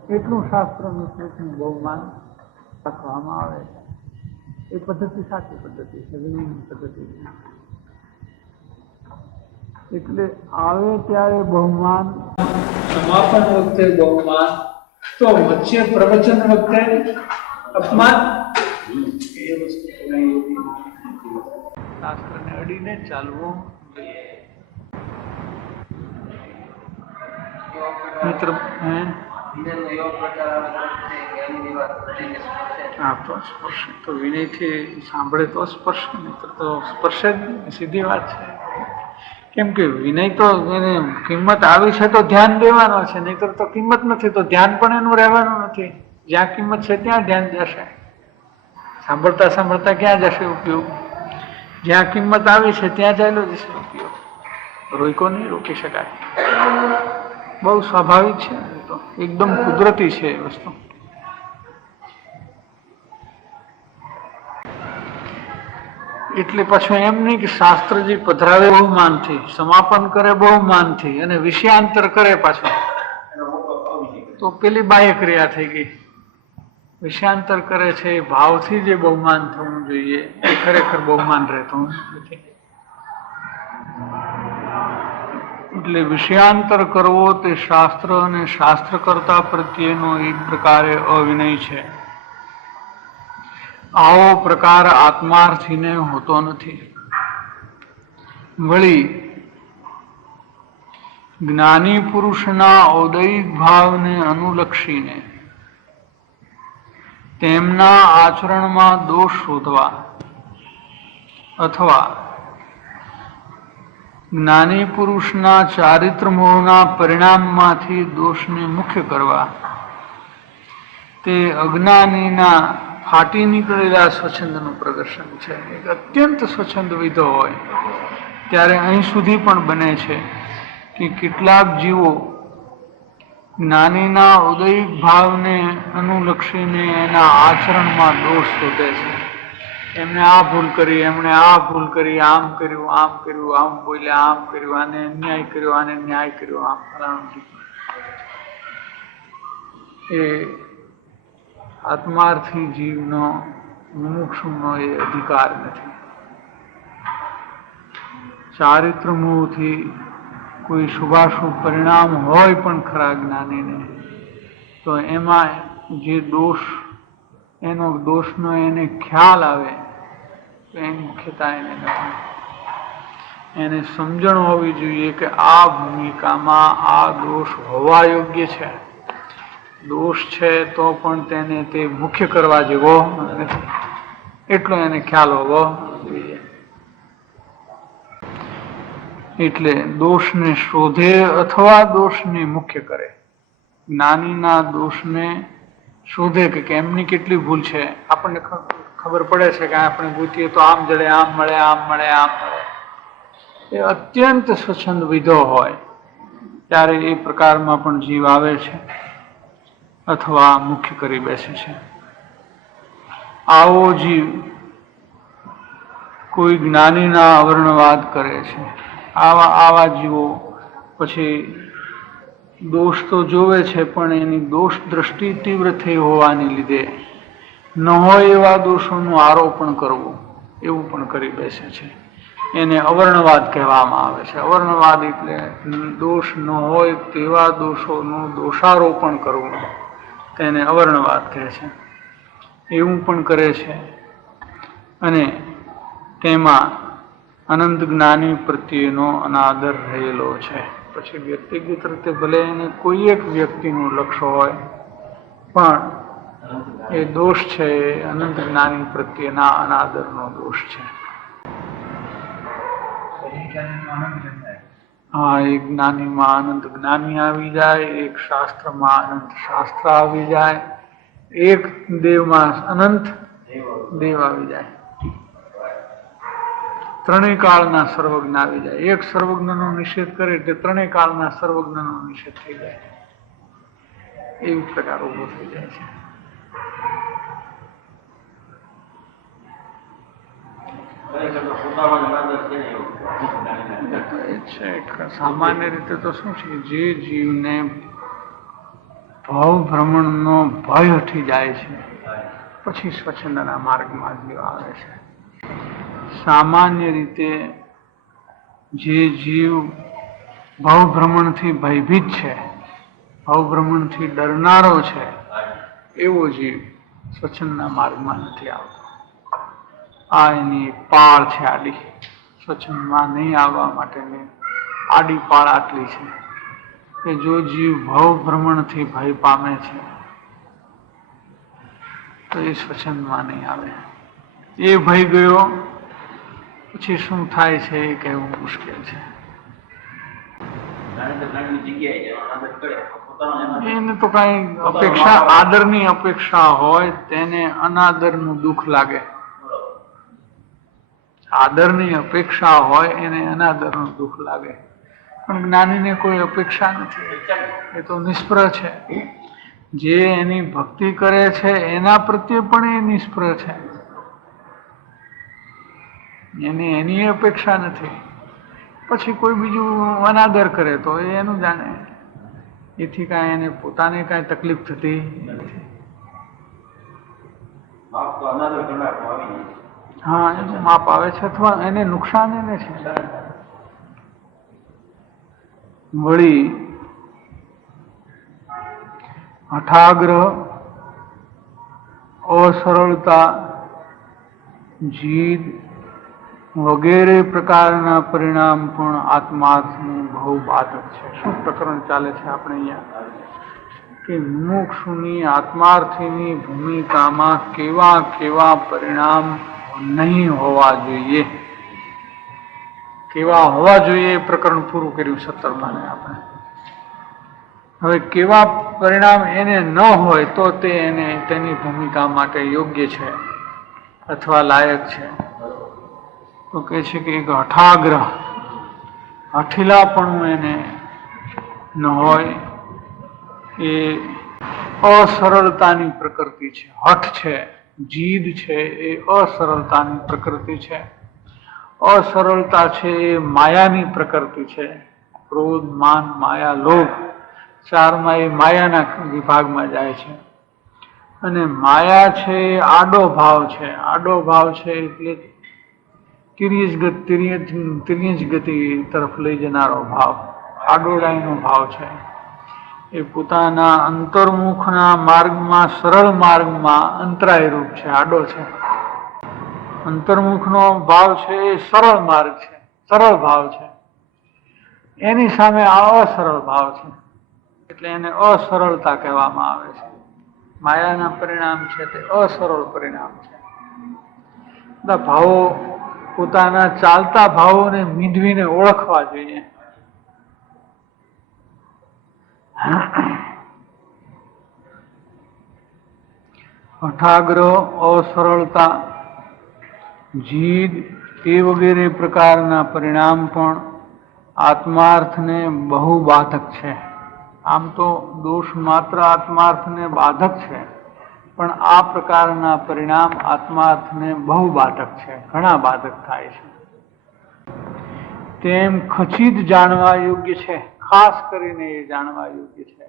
એટલું શાસ્ત્રનું સ્તુતિનું બહુમાન રાખવામાં આવે છે. એ પદ્ધતિ સાચી પદ્ધતિ છે, વિનયની પદ્ધતિ છે. એટલે આવે ત્યારે બહુમાન, સમાપન વખતે બહુમાન, તો વચ્ચે પ્રવચન વખતે અપમાન, એ વસ્તુ શાસ્ત્રને અડીને ચાલવું. મિત્ર વિનયનો એવો પ્રકાર આવે છે કે જ્ઞાનીની વાત હૃદયને સ્પર્શે. હા, તો સ્પર્શ તો વિનયથી સાંભળે તો સ્પર્શ, નહીં તો સ્પર્શે જ નહીં. સીધી વાત છે. કેમ કે વિનય તો એને કિંમત આવી છે તો ધ્યાન દેવાનો છે, નહીતર તો કિંમત નથી તો ધ્યાન પણ એનું રહેવાનું નથી. જ્યાં કિંમત છે ત્યાં ધ્યાન જશે. સાંભળતા સાંભળતા ક્યાં જશે ઉપયોગ? જ્યાં કિંમત આવી છે ત્યાં ચાલ્યો જશે ઉપયોગ. રોકો નહીં રોકી શકાય. બહુ સ્વાભાવિક છે, તો એકદમ કુદરતી છે એ વસ્તુ. એટલે પછી એમ નહીં કે શાસ્ત્રજી પધરાવે બહુ માનથી, સમાપન કરે બહુ માનથી અને વિષયાંતર કરે પાછું, તો પેલી બાહ્ય ક્રિયા થઈ ગઈ. વિષયાંતર કરે છે એ ભાવથી જે બહુમાન થવું જોઈએ એ ખરેખર બહુમાન રહેતું નથી. એટલે વિષયાંતર કરવો તે શાસ્ત્ર અને શાસ્ત્રકર્તા પ્રત્યેનો એક પ્રકારે અવિનય છે. આવો પ્રકાર આત્માર્થીને હોતો નથી. વળી જ્ઞાની પુરુષના ઔદૈહિક ભાવને અનુલક્ષીને તેમના આચરણમાં દોષ શોધવા અથવા જ્ઞાની પુરુષના ચારિત્ર મોહના પરિણામમાંથી દોષને મુખ્ય કરવા તે અજ્ઞાનીના ફાટી નીકળેલા સ્વચ્છંદનું પ્રદર્શન છે. એક અત્યંત સ્વચ્છંદ વિધો હોય ત્યારે અહીં સુધી પણ બને છે કે કેટલાક જીવો જ્ઞાનીના ઉદયિક ભાવને અનુલક્ષીને એના આચરણમાં દોષ શોધે છે. એમણે આ ભૂલ કરી, એમણે આ ભૂલ કરી, આમ કર્યું, આમ બોલ્યા, આમ કર્યું, આને અન્યાય કર્યો, આને ન્યાય કર્યો, આમ ફલાણું. એ આત્માર્થી જીવનો મુમુક્ષુનો એ અધિકાર નથી. ચારિત્ર મોહથી કોઈ શુભાશુભ પરિણામ હોય પણ ખરા જ્ઞાનીને, તો એમાં જે દોષ, એનો દોષનો એને ખ્યાલ આવે તો એની મુખ્યતા એને નથી. એને સમજણ હોવી જોઈએ કે આ ભૂમિકામાં આ દોષ હોવા યોગ્ય છે. દોષ છે તો પણ તેને તે મુખ્ય કરવા જેવો નથી, એટલો એને ખ્યાલ હોવો જોઈએ. એટલે દોષને શોધે અથવા દોષને મુખ્ય કરે. જ્ઞાનીના દોષને શોધે કે એમની કેટલી ભૂલ છે. આપણને ખબર પડે છે કે આપણે ગૂંથીએ તો આમ જડે, આમ મળે, આમ મળે, આમ મળે. એ અત્યંત સ્વચ્છંદ વિધો હોય ત્યારે એ પ્રકારમાં પણ જીવ આવે છે અથવા મુખ્ય કરી બેસે છે. આવો જીવ કોઈ જ્ઞાનીના અવર્ણવાદ કરે છે. આવા જીવો પછી દોષ તો જોવે છે પણ એની દોષ દ્રષ્ટિ તીવ્ર થઈ હોવાને લીધે ન હોય એવા દોષોનું આરોપણ કરવું એવું પણ કરી બેસે છે. એને અવર્ણવાદ કહેવામાં આવે છે. અવર્ણવાદ એટલે દોષ ન હોય તેવા દોષોનું દોષારોપણ કરવું, તેને અવર્ણવાદ કહે છે. એવું પણ કરે છે અને તેમાં અનંત જ્ઞાની પ્રત્યેનો અનાદર રહેલો છે. પછી વ્યક્તિગત રીતે ભલે એને કોઈ એક વ્યક્તિનું લક્ષ્ય હોય પણ એ દોષ છે એ અનંત જ્ઞાની પ્રત્યેના અનાદરનો દોષ છે. હા, એક જ્ઞાનીમાં અનંત જ્ઞાની આવી જાય, એક શાસ્ત્રમાં અનંત શાસ્ત્ર આવી જાય, એક દેવમાં અનંત દેવ આવી જાય, ત્રણેય કાળના સર્વજ્ઞ આવી જાય. એક સર્વજ્ઞનો નિષેધ કરે એટલે ત્રણેય કાળના સર્વજ્ઞનો નિષેધ થઈ જાય. એવી પ્રકાર ઉભો થઈ જાય છે. સામાન્ય રીતે તો શું છે, જે જીવને ભાવ ભ્રમણનો ભય હટી જાય છે પછી સ્વચ્છંદના માર્ગમાં જીવ આવે છે. સામાન્ય રીતે જે જીવ ભાવભ્રમણથી ભયભીત છે, ભાવભ્રમણથી ડરનારો છે, એવો જીવ સ્વચ્છંદના માર્ગમાં નથી આવતો. આ એની પાળ છે આડી. સ્વચ્છંદમાં નહીં આવવા માટેની આડી પાળ આટલી છે. કે જો જીવ ભવ ભ્રમણથી ભય પામે છે તો એ સ્વચ્છંદમાં નહીં આવે. એ ભય ગયો પછી શું થાય છે એ કહેવું મુશ્કેલ છે. એને તો કઈ અપેક્ષા, આદરની અપેક્ષા હોય તેને અનાદરનું દુઃખ લાગે. આદરની અપેક્ષા હોય એને અનાદરનું દુઃખ લાગે. પણ જ્ઞાનીને કોઈ અપેક્ષા નથી, એ તો નિષ્ફળ છે. જે એની ભક્તિ કરે છે એના પ્રત્યે પણ એ નિષ્ફળ છે. એની અપેક્ષા નથી. પછી કોઈ બીજું અનાદર કરે તો એ એનું જાણે. એથી કાંઈ એને પોતાને કાંઈ તકલીફ થતી નથી. હા, એનું માપ આવે છે અથવા એને નુકસાન એને છે. વળી હઠાગ્રહ, અસરળતા, જીદ વગેરે પ્રકારના પરિણામ પણ આત્માર્થનું બહુ બાધક છે. શું પ્રકરણ ચાલે છે આપણે અહીંયા કે મુમુક્ષુની આત્માર્થીની ભૂમિકામાં કેવા કેવા પરિણામ નહીં હોવા જોઈએ, કેવા હોવા જોઈએ એ પ્રકરણ પૂરું કર્યું 17માં ને આપણે. હવે કેવા પરિણામ એને ન હોય તો તે એને તેની ભૂમિકા માટે યોગ્ય છે અથવા લાયક છે. તો કહે છે કે એક હઠાગ્રહ, હઠીલાપણું એને ન હોય. એ અસરળતાની પ્રકૃતિ છે. હઠ છે, જીદ છે, એ અસરળતાની પ્રકૃતિ છે. અસરળતા છે એ માયાની પ્રકૃતિ છે. ક્રોધ, માન, માયા, લોભ ચારમાં એ માયાના વિભાગમાં જાય છે. અને માયા છે એ આડો ભાવ છે. આડો ભાવ છે એટલે તિર્યજ ગતિ તરફ લઈ જનારો ભાવ, આડોડાઈનો ભાવ છે. એ પોતાના અંતર્મુખના માર્ગમાં, સરળ માર્ગમાં અંતરાય રૂપ છે, આડો છે. અંતર્મુખનો ભાવ છે એ સરળ માર્ગ છે, સરળ ભાવ છે. એની સામે આ અસરળ ભાવ છે એટલે એને અસરળતા કહેવામાં આવે છે. માયાના પરિણામ છે તે અસરળ પરિણામ છે. બધા ભાવો, પોતાના ચાલતા ભાવોને મીંડવીને ઓળખવા જોઈએ. હઠાગ્રહ, અસરળતા, જીદ એ વગેરે પ્રકારના પરિણામ પણ આત્માર્થને બહુ બાધક છે. આમ તો દોષ માત્ર આત્માર્થને બાધક છે, પણ આ પ્રકારના પરિણામ આત્માર્થને બહુ બાધક છે, ઘણા બાધક થાય છે. તેમ ખચિત જાણવા યોગ્ય છે. ખાસ કરીને એ જાણવા યોગ્ય છે.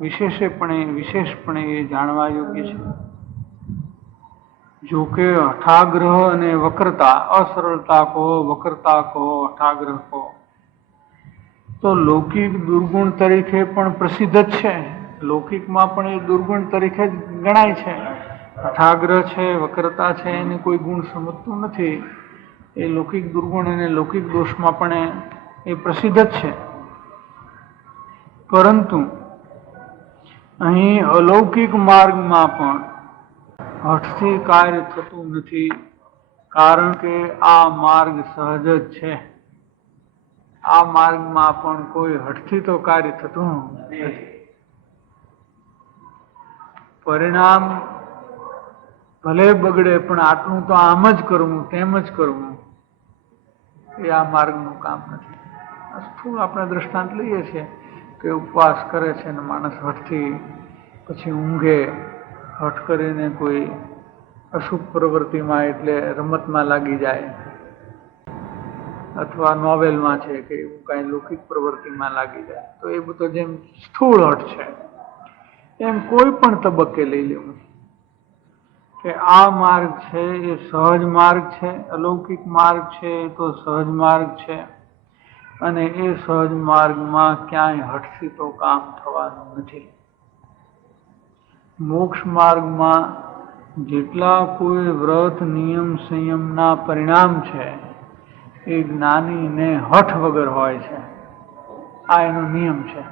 વિશેષપણે એ જાણવા યોગ્ય છે. જો કે હઠાગ્રહ અને વક્રતા, અસરળતા કહો, વક્રતા કહો, હઠાગ્રહ કહો, તો લૌકિક દુર્ગુણ તરીકે પણ પ્રસિદ્ધ જ છે. લૌકિકમાં પણ એ દુર્ગુણ તરીકે જ ગણાય છે. હઠાગ્રહ છે, વક્રતા છે, એને કોઈ ગુણ સમજતું નથી. એ લૌકિક દુર્ગુણ અને લૌકિક દોષમાં પણ એ પ્રસિદ્ધ જ છે. પરંતુ અહીં અલૌકિક માર્ગમાં પણ હઠથી કાર્ય થતું નથી, કારણ કે આ માર્ગ સહજ જ છે. આ માર્ગમાં પણ કોઈ હઠથી તો કાર્ય થતું નથી. પરિણામ ભલે બગડે પણ આટલું તો આમ જ કરવું, તેમ જ કરવું, એ આ માર્ગનું કામ નથી. થોડું આપણે દ્રષ્ટાંત લઈએ છીએ કે ઉપવાસ કરે છે ને માણસ હઠથી પછી ઊંઘે, હઠ કરીને કોઈ અશુભ પ્રવૃત્તિમાં એટલે રમતમાં લાગી જાય, અથવા નોવેલમાં છે કે એવું કાંઈ લૌકિક પ્રવૃત્તિમાં લાગી જાય, તો એ બધો જેમ સ્થૂળ હઠ છે એમ કોઈ પણ તબક્કે લઈ લેવું કે આ માર્ગ છે એ સહજ માર્ગ છે, અલૌકિક માર્ગ છે એ તો સહજ માર્ગ છે, અને એ સહજ માર્ગમાં ક્યાંય હઠથી તો કામ થવાનું નથી. મોક્ષ માર્ગમાં જેટલા કોઈ વ્રત, નિયમ, સંયમના પરિણામ છે એ જ્ઞાનીને હઠ વગર હોય છે. આ એનો નિયમ છે.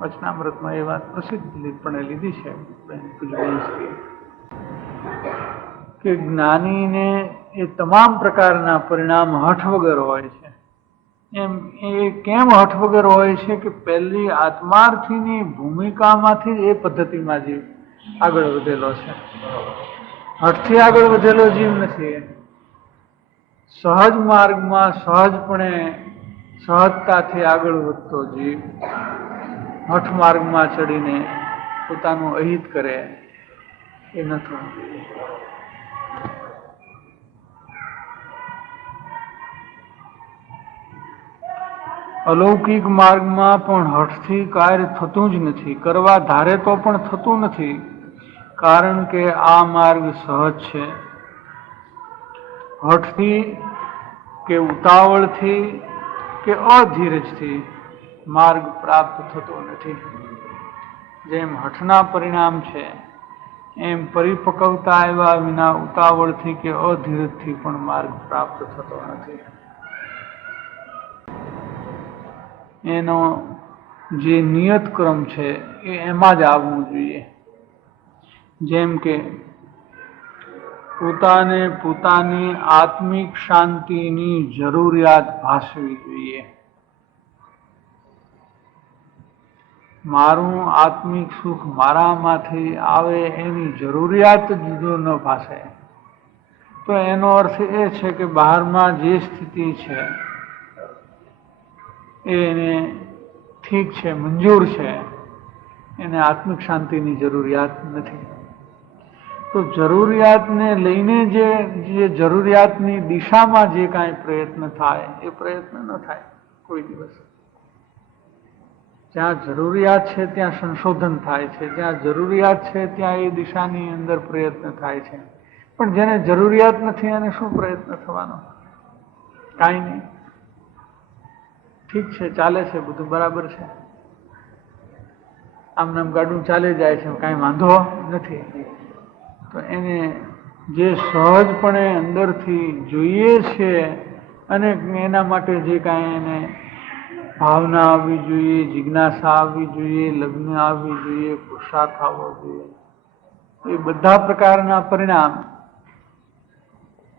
વચનામૃતમાં એ વાત પ્રસિદ્ધપણે લીધી છે પૂજ્યશ્રીએ કે જ્ઞાનીને એ તમામ પ્રકારના પરિણામ હઠ વગર હોય છે. એમ એ કેમ હઠ વગર હોય છે કે પહેલી આત્માર્થીની ભૂમિકામાંથી જ એ પદ્ધતિમાં જીવ આગળ વધેલો છે. હઠથી આગળ વધેલો જીવ નથી. સહજ માર્ગમાં સહજપણે સહજતાથી આગળ વધતો જીવ હઠ માર્ગમાં ચડીને પોતાનું અહિત કરે એ નથી. અલૌકિક માર્ગમાં પણ હઠથી કાર્ય થતું જ નથી. કરવા ધારે તો પણ થતું નથી, કારણ કે આ માર્ગ સહજ છે. હઠથી કે ઉતાવળથી કે અધીરજથી માર્ગ પ્રાપ્ત થતો નથી. જેમ હઠના પરિણામ છે એમ પરિપક્વતા આવ્યા વિના ઉતાવળથી કે અધીરજથી પણ માર્ગ પ્રાપ્ત થતો નથી. એનો જે નિયત ક્રમ છે એ એમાં જ આવવું જોઈએ. જેમ કે પોતાને પોતાની આત્મિક શાંતિની જરૂરિયાત ભાસવી જોઈએ. મારું આત્મિક સુખ મારામાંથી આવે એની જરૂરિયાત જ જો ન ભાસે તો એનો અર્થ એ છે કે બહારમાં જે સ્થિતિ છે એને ઠીક છે, મંજૂર છે, એને આત્મિક શાંતિની જરૂરિયાત નથી. તો જરૂરિયાતને લઈને જે જરૂરિયાતની દિશામાં જે કાંઈ પ્રયત્ન થાય એ પ્રયત્ન ન થાય કોઈ દિવસ. જ્યાં જરૂરિયાત છે ત્યાં સંશોધન થાય છે, જ્યાં જરૂરિયાત છે ત્યાં એ દિશાની અંદર પ્રયત્ન થાય છે. પણ જેને જરૂરિયાત નથી એને શું પ્રયત્ન થવાનો? કાંઈ નહીં. ઠીક છે, ચાલે છે, બધું બરાબર છે, આમ નામ ગાડું ચાલે જાય છે, કાંઈ વાંધો નથી. તો એને જે સહજપણે અંદરથી જોઈએ છે અને એના માટે જે કાંઈ એને ભાવના આવવી જોઈએ, જિજ્ઞાસા આવવી જોઈએ, લગ્ન આવવી જોઈએ, પુરુષાર્થ આવવો જોઈએ, એ બધા પ્રકારના પરિણામ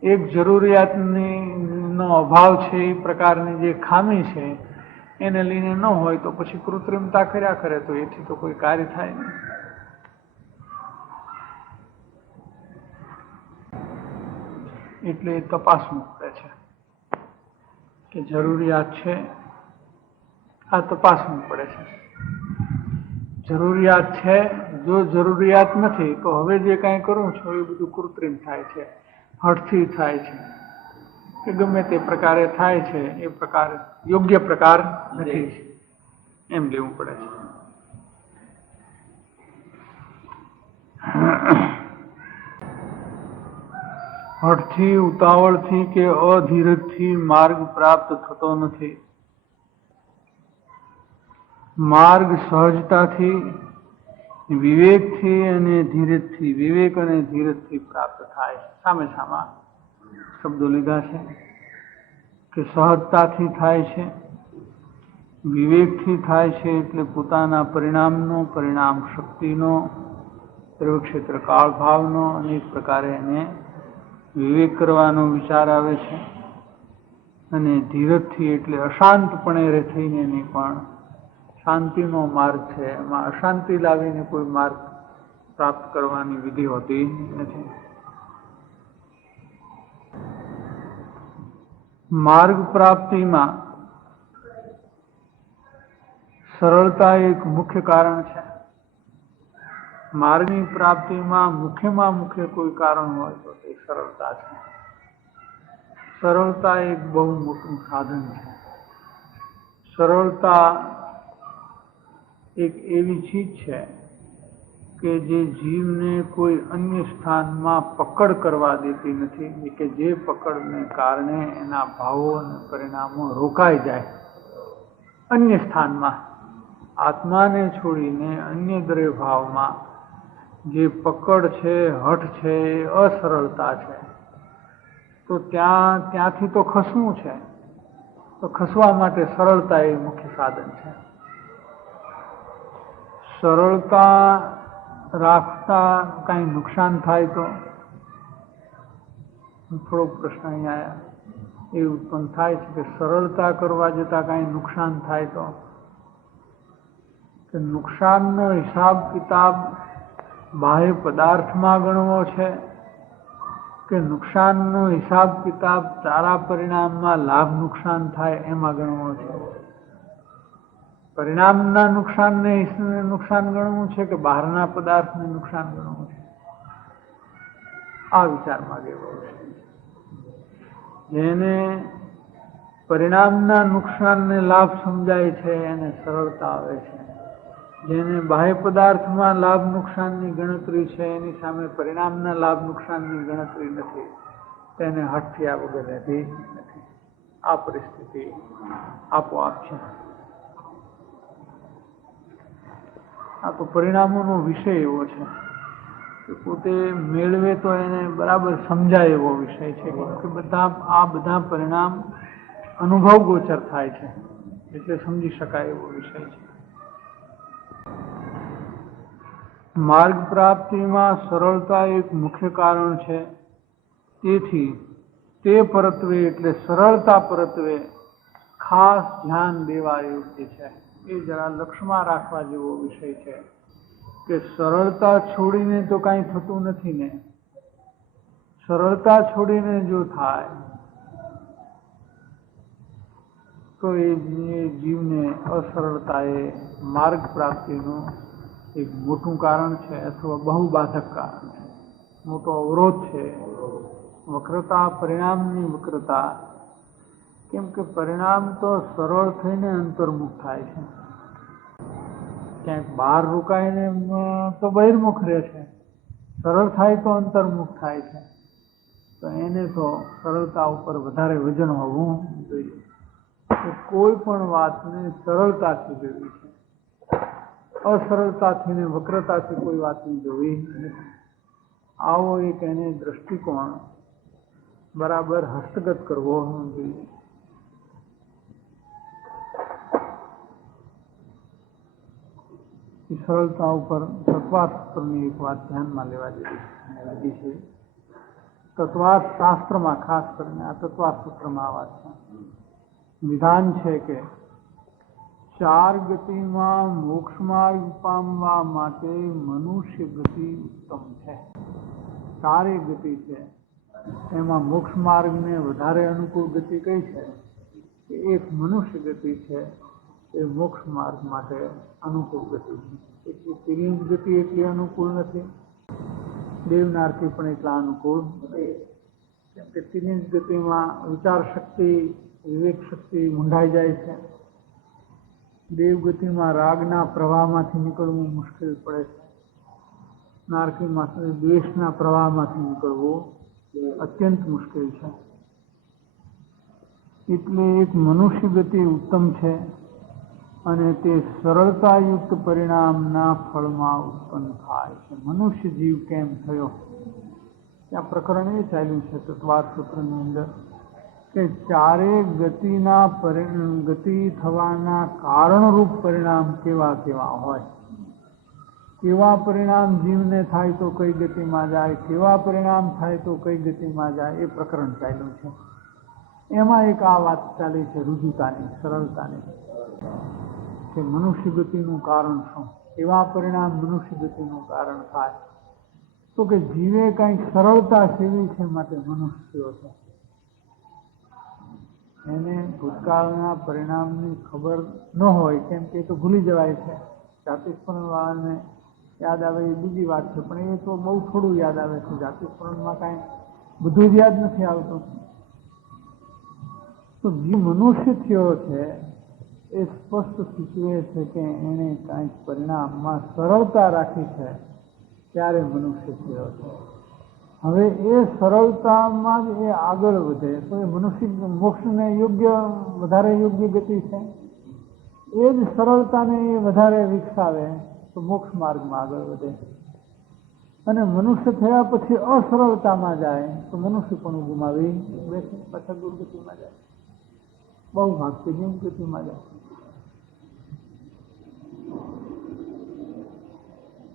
એક જરૂરિયાતની નો અભાવ છે એ પ્રકારની જે ખામી છે એને લઈને ન હોય તો પછી કૃત્રિમતા કર્યા કરે તો એથી તો કોઈ કાર્ય થાય નહીં. એટલે એ તપાસવું પડે છે કે જરૂરિયાત છે, આ તપાસવું પડે છે. જરૂરિયાત છે, જો જરૂરિયાત નથી તો હવે જે કાંઈ કરું છું એ બધું કૃત્રિમ થાય છે, હઠથી થાય છે, કે ગમે તે પ્રકારે થાય છે એ પ્રકાર યોગ્ય પ્રકાર નથી એમ લેવું પડે છે. હઠથી, ઉતાવળથી કે અધીરજથી માર્ગ પ્રાપ્ત થતો નથી. માર્ગ સહજતાથી, વિવેકથી અને ધીરજથી, વિવેક અને ધીરજથી પ્રાપ્ત થાય. સામે સામા શબ્દો લીધા છે કે સહજતાથી થાય છે, વિવેકથી થાય છે, એટલે પોતાના પરિણામનો, પરિણામ શક્તિનો, સર્વક્ષેત્ર કાળ ભાવનો અનેક પ્રકારે એને વિવેક કરવાનો વિચાર આવે છે. અને ધીરજથી એટલે અશાંતપણે થઈને નહીં પણ શાંતિનો માર્ગ છે, એમાં અશાંતિ લાવીને કોઈ માર્ગ પ્રાપ્ત કરવાની વિધિ હોતી નથી. માર્ગ પ્રાપ્તિમાં સરળતા એક મુખ્ય કારણ છે. માર્ગની પ્રાપ્તિમાં મુખ્યમાં મુખ્ય કોઈ કારણ હોય તો તે સરળતા છે. સરળતા એક બહુ મોટું સાધન છે. સરળતા એક એવી ચીજ છે કે જે જીવને કોઈ અન્ય સ્થાનમાં પકડ કરવા દેતી નથી, કે જે પકડને કારણે એના ભાવો અને પરિણામો રોકાઈ જાય. અન્ય સ્થાનમાં આત્માને છોડીને અન્ય દરેક ભાવમાં જે પકડ છે, હઠ છે, એ અસરળતા છે. તો ત્યાંથી તો ખસવું છે. તો ખસવા માટે સરળતા એ મુખ્ય સાધન છે. સરળતા રાખતા કાંઈ નુકસાન થાય તો થોડોક પ્રશ્ન અહીંયા એ ઉત્પન્ન થાય છે કે સરળતા કરવા જતાં કાંઈ નુકસાન થાય તો કે નુકસાનનો હિસાબ કિતાબ બાહ્ય પદાર્થમાં ગણવો છે કે નુકસાનનો હિસાબ કિતાબ સારા પરિણામમાં લાભ નુકસાન થાય એમાં ગણવો છે. પરિણામના નુકસાનને નુકસાન ગણવું છે કે બહારના પદાર્થને નુકસાન ગણવું છે, આ વિચાર માગે છે. જેને પરિણામના નુકસાનને લાભ સમજાય છે એને સરળતા આવે છે. જેને બાહ્ય પદાર્થમાં લાભ નુકસાનની ગણતરી છે એની સામે પરિણામના લાભ નુકસાનની ગણતરી નથી, તેને હઠ વગર રહેતી નથી. આ પરિસ્થિતિ આપોઆપ છે. આ તો પરિણામોનો વિષય એવો છે કે પોતે મેળવે તો એને બરાબર સમજાય એવો વિષય છે કે બધા પરિણામ અનુભવ ગોચર થાય છે એટલે સમજી શકાય એવો વિષય છે. માર્ગ પ્રાપ્તિમાં સરળતા એક મુખ્ય કારણ છે. તેથી તે પરત્વે એટલે સરળતા પરત્વે ખાસ ધ્યાન દેવા યોગ્ય છે. એ જરા લક્ષમાં રાખવા જેવો વિષય છે કે સરળતા છોડીને તો કાંઈ થતું નથી ને. સરળતા છોડીને જો થાય તો એ જીવને અસરળતા એ માર્ગ પ્રાપ્તિનું એક મોટું કારણ છે અથવા બહુ બાધક કારણ છે, મોટો અવરોધ છે. વક્રતા, પરિણામની વક્રતા, કેમ કે પરિણામ તો સરળ થઈને અંતર્મુખ થાય છે. ક્યાંક બહાર રોકાઈને તો બહિર્મુખ રહે છે, સરળ થાય તો અંતર્મુખ થાય છે. તો એને તો સરળતા ઉપર વધારે વજન હોવું જોઈએ. કોઈ પણ વાતને સરળતાથી જોવી છે, અસરળતાથી ને વક્રતાથી કોઈ વાતને જોવી નથી. આવો એક એને દ્રષ્ટિકોણ બરાબર હસ્તગત કરવો જોઈએ. સરળતા ઉપર તત્વાર્થની એક વાત ધ્યાનમાં લેવા જેવી છે. તત્વાર્થ શાસ્ત્રમાં ખાસ કરીને આ તત્વાર્થ સૂત્રમાં આ વાત છે. વિધાન છે કે 4 ગતિમાં મોક્ષ માર્ગ પામવા માટે મનુષ્ય ગતિ ઉત્તમ છે. 4 ગતિ છે એમાં મોક્ષ માર્ગને વધારે અનુકૂળ ગતિ કઈ છે કે એક મનુષ્ય ગતિ છે. એ મોક્ષ માર્ગ માટે અનુકૂળ ગતિ છે. એટલી તિર્યંક ગતિ એટલી અનુકૂળ નથી, દેવનાર્થી પણ એટલા અનુકૂળ નથી. કેમ કે તિર્યંક ગતિમાં વિચાર શક્તિ, વિવેક શક્તિ મૂંઢાઈ જાય છે. દેવગતિમાં રાગના પ્રવાહમાંથી નીકળવું મુશ્કેલ પડે છે. નારકીમાં દ્વેષના પ્રવાહમાંથી નીકળવું અત્યંત મુશ્કેલ છે. એટલે એક મનુષ્ય ગતિ ઉત્તમ છે અને તે સરળતાયુક્ત પરિણામના ફળમાં ઉત્પન્ન થાય છે. મનુષ્ય જીવ કેમ થયો ત્યાં પ્રકરણ એ ચાલ્યું છે તત્વાર્થ સૂત્રની અંદર કે 4 ગતિ થવાના કારણરૂપ પરિણામ કેવા કેવા હોય, કેવા પરિણામ જીવને થાય તો કઈ ગતિમાં જાય, કેવા પરિણામ થાય તો કઈ ગતિમાં જાય, એ પ્રકરણ ચાલ્યું છે. એમાં એક આ વાત ચાલી છે રુજુતાની, સરળતાની, કે મનુષ્ય ગતિનું કારણ શું, એવા પરિણામ મનુષ્ય ગતિનું કારણ થાય તો કે જીવે કંઈક સરળતા સેવી છે માટે મનુષ્યો છે. એને ભૂતકાળના પરિણામની ખબર ન હોય, કેમ કે એ તો ભૂલી જવાય છે. જાતિસ્મરણવાળાને યાદ આવે એ બીજી વાત છે, પણ એ તો બહુ થોડું યાદ આવે છે. જાતિસ્મરણમાં કાંઈ બધું જ યાદ નથી આવતું. તો જે મનુષ્ય થયો છે એ સ્પષ્ટ સૂચવે છે કે એણે કાંઈક પરિણામમાં સરળતા રાખી છે ત્યારે મનુષ્ય થયો છે. હવે એ સરળતામાં જ એ આગળ વધે તો એ મનુષ્ય મોક્ષને વધારે યોગ્ય ગતિ છે. એ જ સરળતાને એ વધારે વિકસાવે તો મોક્ષ માર્ગમાં આગળ વધે. અને મનુષ્ય થયા પછી અસરળતામાં જાય તો મનુષ્ય પણ ગુમાવી બેસે, પાછા દુર્ગતિમાં જાય. બહુ ભાગ છે, જેમ ગતિમાં જાય.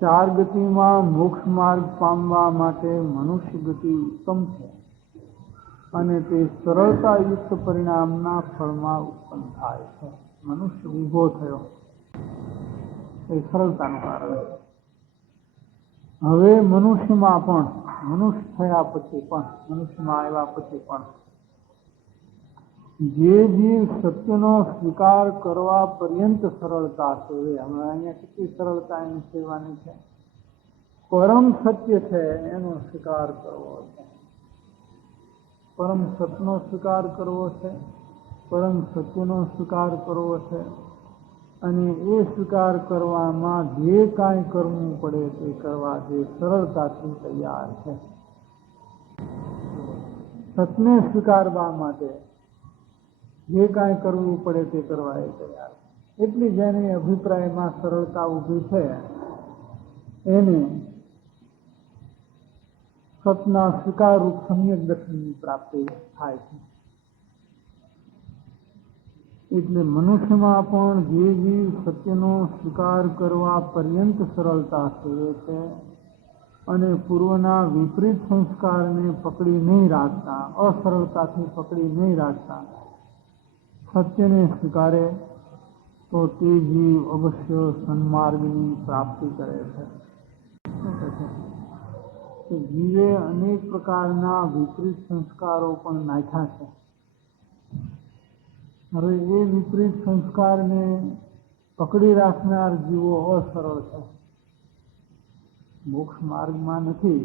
4 ગતિમાં મોક્ષ માર્ગ પામવા માટે મનુષ્ય ગતિ ઉત્તમ છે અને તે સરળતાયુક્ત પરિણામના ફળમાં ઉત્પન્ન થાય છે. મનુષ્ય ઊભો થયો એ સરળતાનું કારણ છે. હવે મનુષ્યમાં પણ, મનુષ્ય થયા પછી પણ, મનુષ્યમાં આવ્યા પછી પણ જે જીવ સત્યનો સ્વીકાર કરવા પર્યંત સરળતા સેવે, હવે અહીંયા કેટલી સરળતા એની સેવાની છે. પરમ સત્ય છે એનો સ્વીકાર કરવો છે, પરમ સત્યનો સ્વીકાર કરવો છે, પરમ સત્યનો સ્વીકાર કરવો છે અને એ સ્વીકાર કરવામાં જે કાંઈ કરવું પડે તે કરવા જે સરળતાથી તૈયાર છે. સત્યને સ્વીકારવા માટે જે કાંઈ કરવું પડે તે કરવા એ તૈયાર. એટલી જેની અભિપ્રાયમાં સરળતા ઊભી છે એને સતના સ્વીકારરૂપ સમ્યક દર્શનની પ્રાપ્તિ થાય છે. એટલે મનુષ્યમાં પણ જે જીવ સત્યનો સ્વીકાર કરવા પર્યંત સરળતા સેવે છે અને પૂર્વના વિપરીત સંસ્કારને પકડી નહીં રાખતા, અસરળતાથી પકડી નહીં રાખતા સત્યને સ્વીકારે તો તે જીવ અવશ્ય સન્માર્ગની પ્રાપ્તિ કરે છે. જીવે અનેક પ્રકારના વિપરીત સંસ્કારો પણ નાખ્યા છે. હવે એ વિપરીત સંસ્કારને પકડી રાખનાર જીવો અસરળ છે. મોક્ષ માર્ગમાં નથી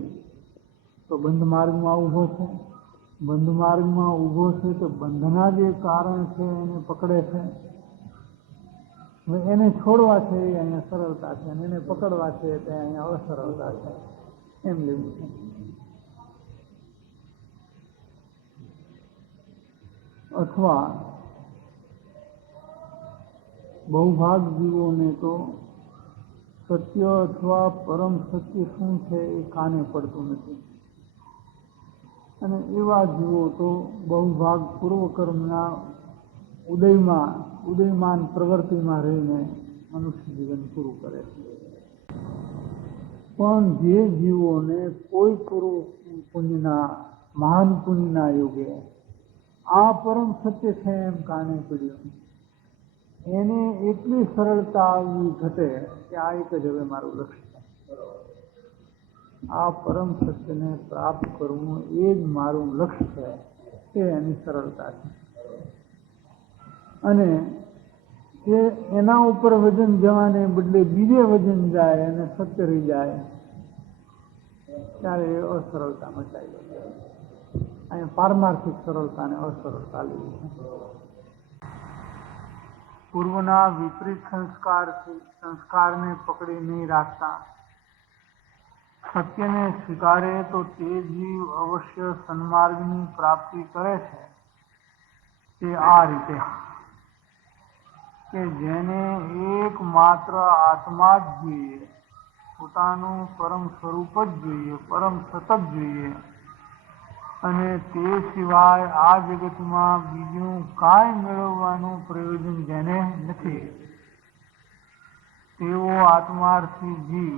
તો બંધ માર્ગમાં ઊભો છે, બંધ માર્ગમાં ઊભો છે તો બંધના જે કારણ છે એને પકડે છે. હવે એને છોડવા છે એ અહીંયા સરળતા છે અને એને પકડવા છે તે અહીંયા અસરળતા છે, એમ લેવું છે. અથવા બહુભાગ જીવોને તો સત્ય અથવા પરમ સત્ય શું છે એ કાને પડતું નથી અને એવા જીવો તો બહુભાગ પૂર્વકર્મના ઉદયમાન પ્રવૃત્તિમાં રહીને મનુષ્ય જીવન પૂરું કરે છે. પણ જે જીવોને કોઈ પૂર્વ પુણ્યના, મહાન પુણ્યના યોગે આ પરમ સત્ય છે એમ કાને પડ્યું, એને એટલી સરળતા આવી ઘટે કે આ એક જ હવે મારું લક્ષ્ય છે, આ પરમ સત્યને પ્રાપ્ત કરવું એ જ મારું લક્ષ્ય છે, એ એની સરળતા છે. અને એ એના ઉપર વજન જવાને બદલે બીજે વજન જાય અને સત્ય રહી જાય ત્યારે એ અસરળતા મચાઈ જાય. અહીંયા પારમાર્થિક સરળતાને અસરળતા લેવી છે. પૂર્વના વિપરીત સંસ્કારને પકડી નહીં રાખતા સત્યને સ્વીકારે તો તે જીવ અવશ્ય સન્માર્ગની પ્રાપ્તિ કરે છે. તે આ રીતે કે જેને એકમાત્ર આત્મા જ જોઈએ, પોતાનું પરમ સ્વરૂપ જ જોઈએ, પરમ સત જ જોઈએ અને તે સિવાય આ જગતમાં બીજું કાંઈ મેળવવાનું પ્રયોજન જેને નથી, તેવો આત્માર્થી જીવ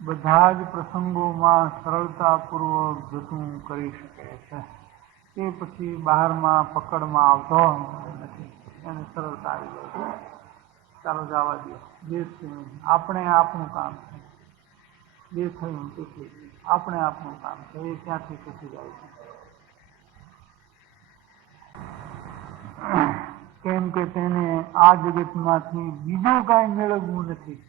બધા જ પ્રસંગોમાં સરળતાપૂર્વક જતું કરી શકે છે. તે પછી બહારમાં પકડમાં આવતો નથી, એને સરળતા આવી જાય છે. ચાલો જવા દો, જે થયું આપણે આપણું કામ છે, જે થયું તેથી આપણે આપણું કામ છે, એ ત્યાંથી શીખી જાય છે. કેમ કે તેને આ જગતમાંથી બીજું કાંઈ મેળવવું નથી,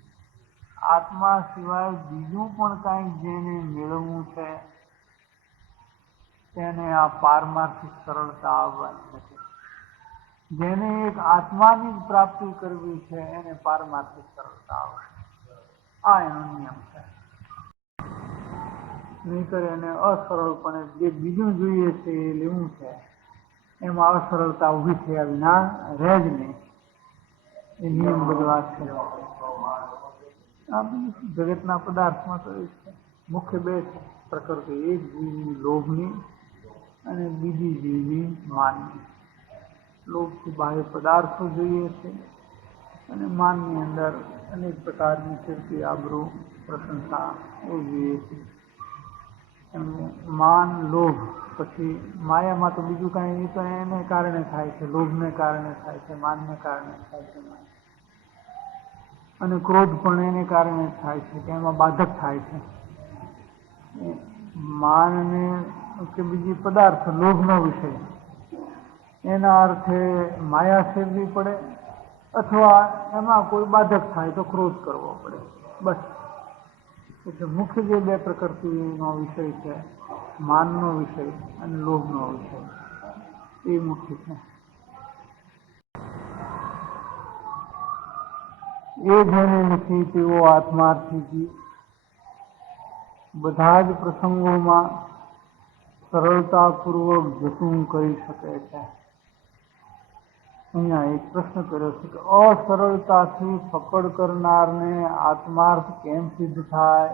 આત્મા સિવાય બીજું પણ કાંઈક જેને મેળવવું છે તેને આ પારમાર્થિક સરળતા આવવાની નથી. જેને એક આત્માની જ પ્રાપ્તિ કરવી છે એને પારમાર્થિક સરળતા આવશે. આ એનો નિયમ છે. નહીંતર એને અસરળપણે જે બીજું જોઈએ છે એ લેવું છે એમાં અસરળતા ઊભી થયા વિના રહે જ નહીં. એ નિયમ બદલવા છે. આ બીજું જગતના પદાર્થમાં તો એ છે, મુખ્ય બે છે પ્રકૃતિ, એક જીવની લોભની અને બીજી જીવની માનની. લોભથી બાહ્ય પદાર્થો જોઈએ છે અને માનની અંદર અનેક પ્રકારની કીર્તિ આબરૂ પ્રશંસા એ જોઈએ છે. એનું માન લોભ પછી માયામાં તો બીજું કાંઈ એ તો એને કારણે થાય છે, લોભને કારણે થાય છે, માનને કારણે થાય છે, અને ક્રોધ પણ એને કારણે થાય છે કે એમાં બાધક થાય છે. માનને કે બીજી પદાર્થ લોભનો વિષય એના અર્થે માયા સેવવી પડે અથવા એમાં કોઈ બાધક થાય તો ક્રોધ કરવો પડે. બસ એટલે મુખ્ય જે બે પ્રકૃતિનો વિષય છે, માનનો વિષય અને લોભનો વિષય, એ મુખ્ય છે. એ જેને નથી તેવો આત્માર્થી જીવ બધા જ પ્રસંગોમાં સરળતાપૂર્વક જતું કરી શકે છે. અહીંયા એક પ્રશ્ન કર્યો છે કે અસરળતાથી પકડ કરનારને આત્માર્થ કેમ સિદ્ધ થાય?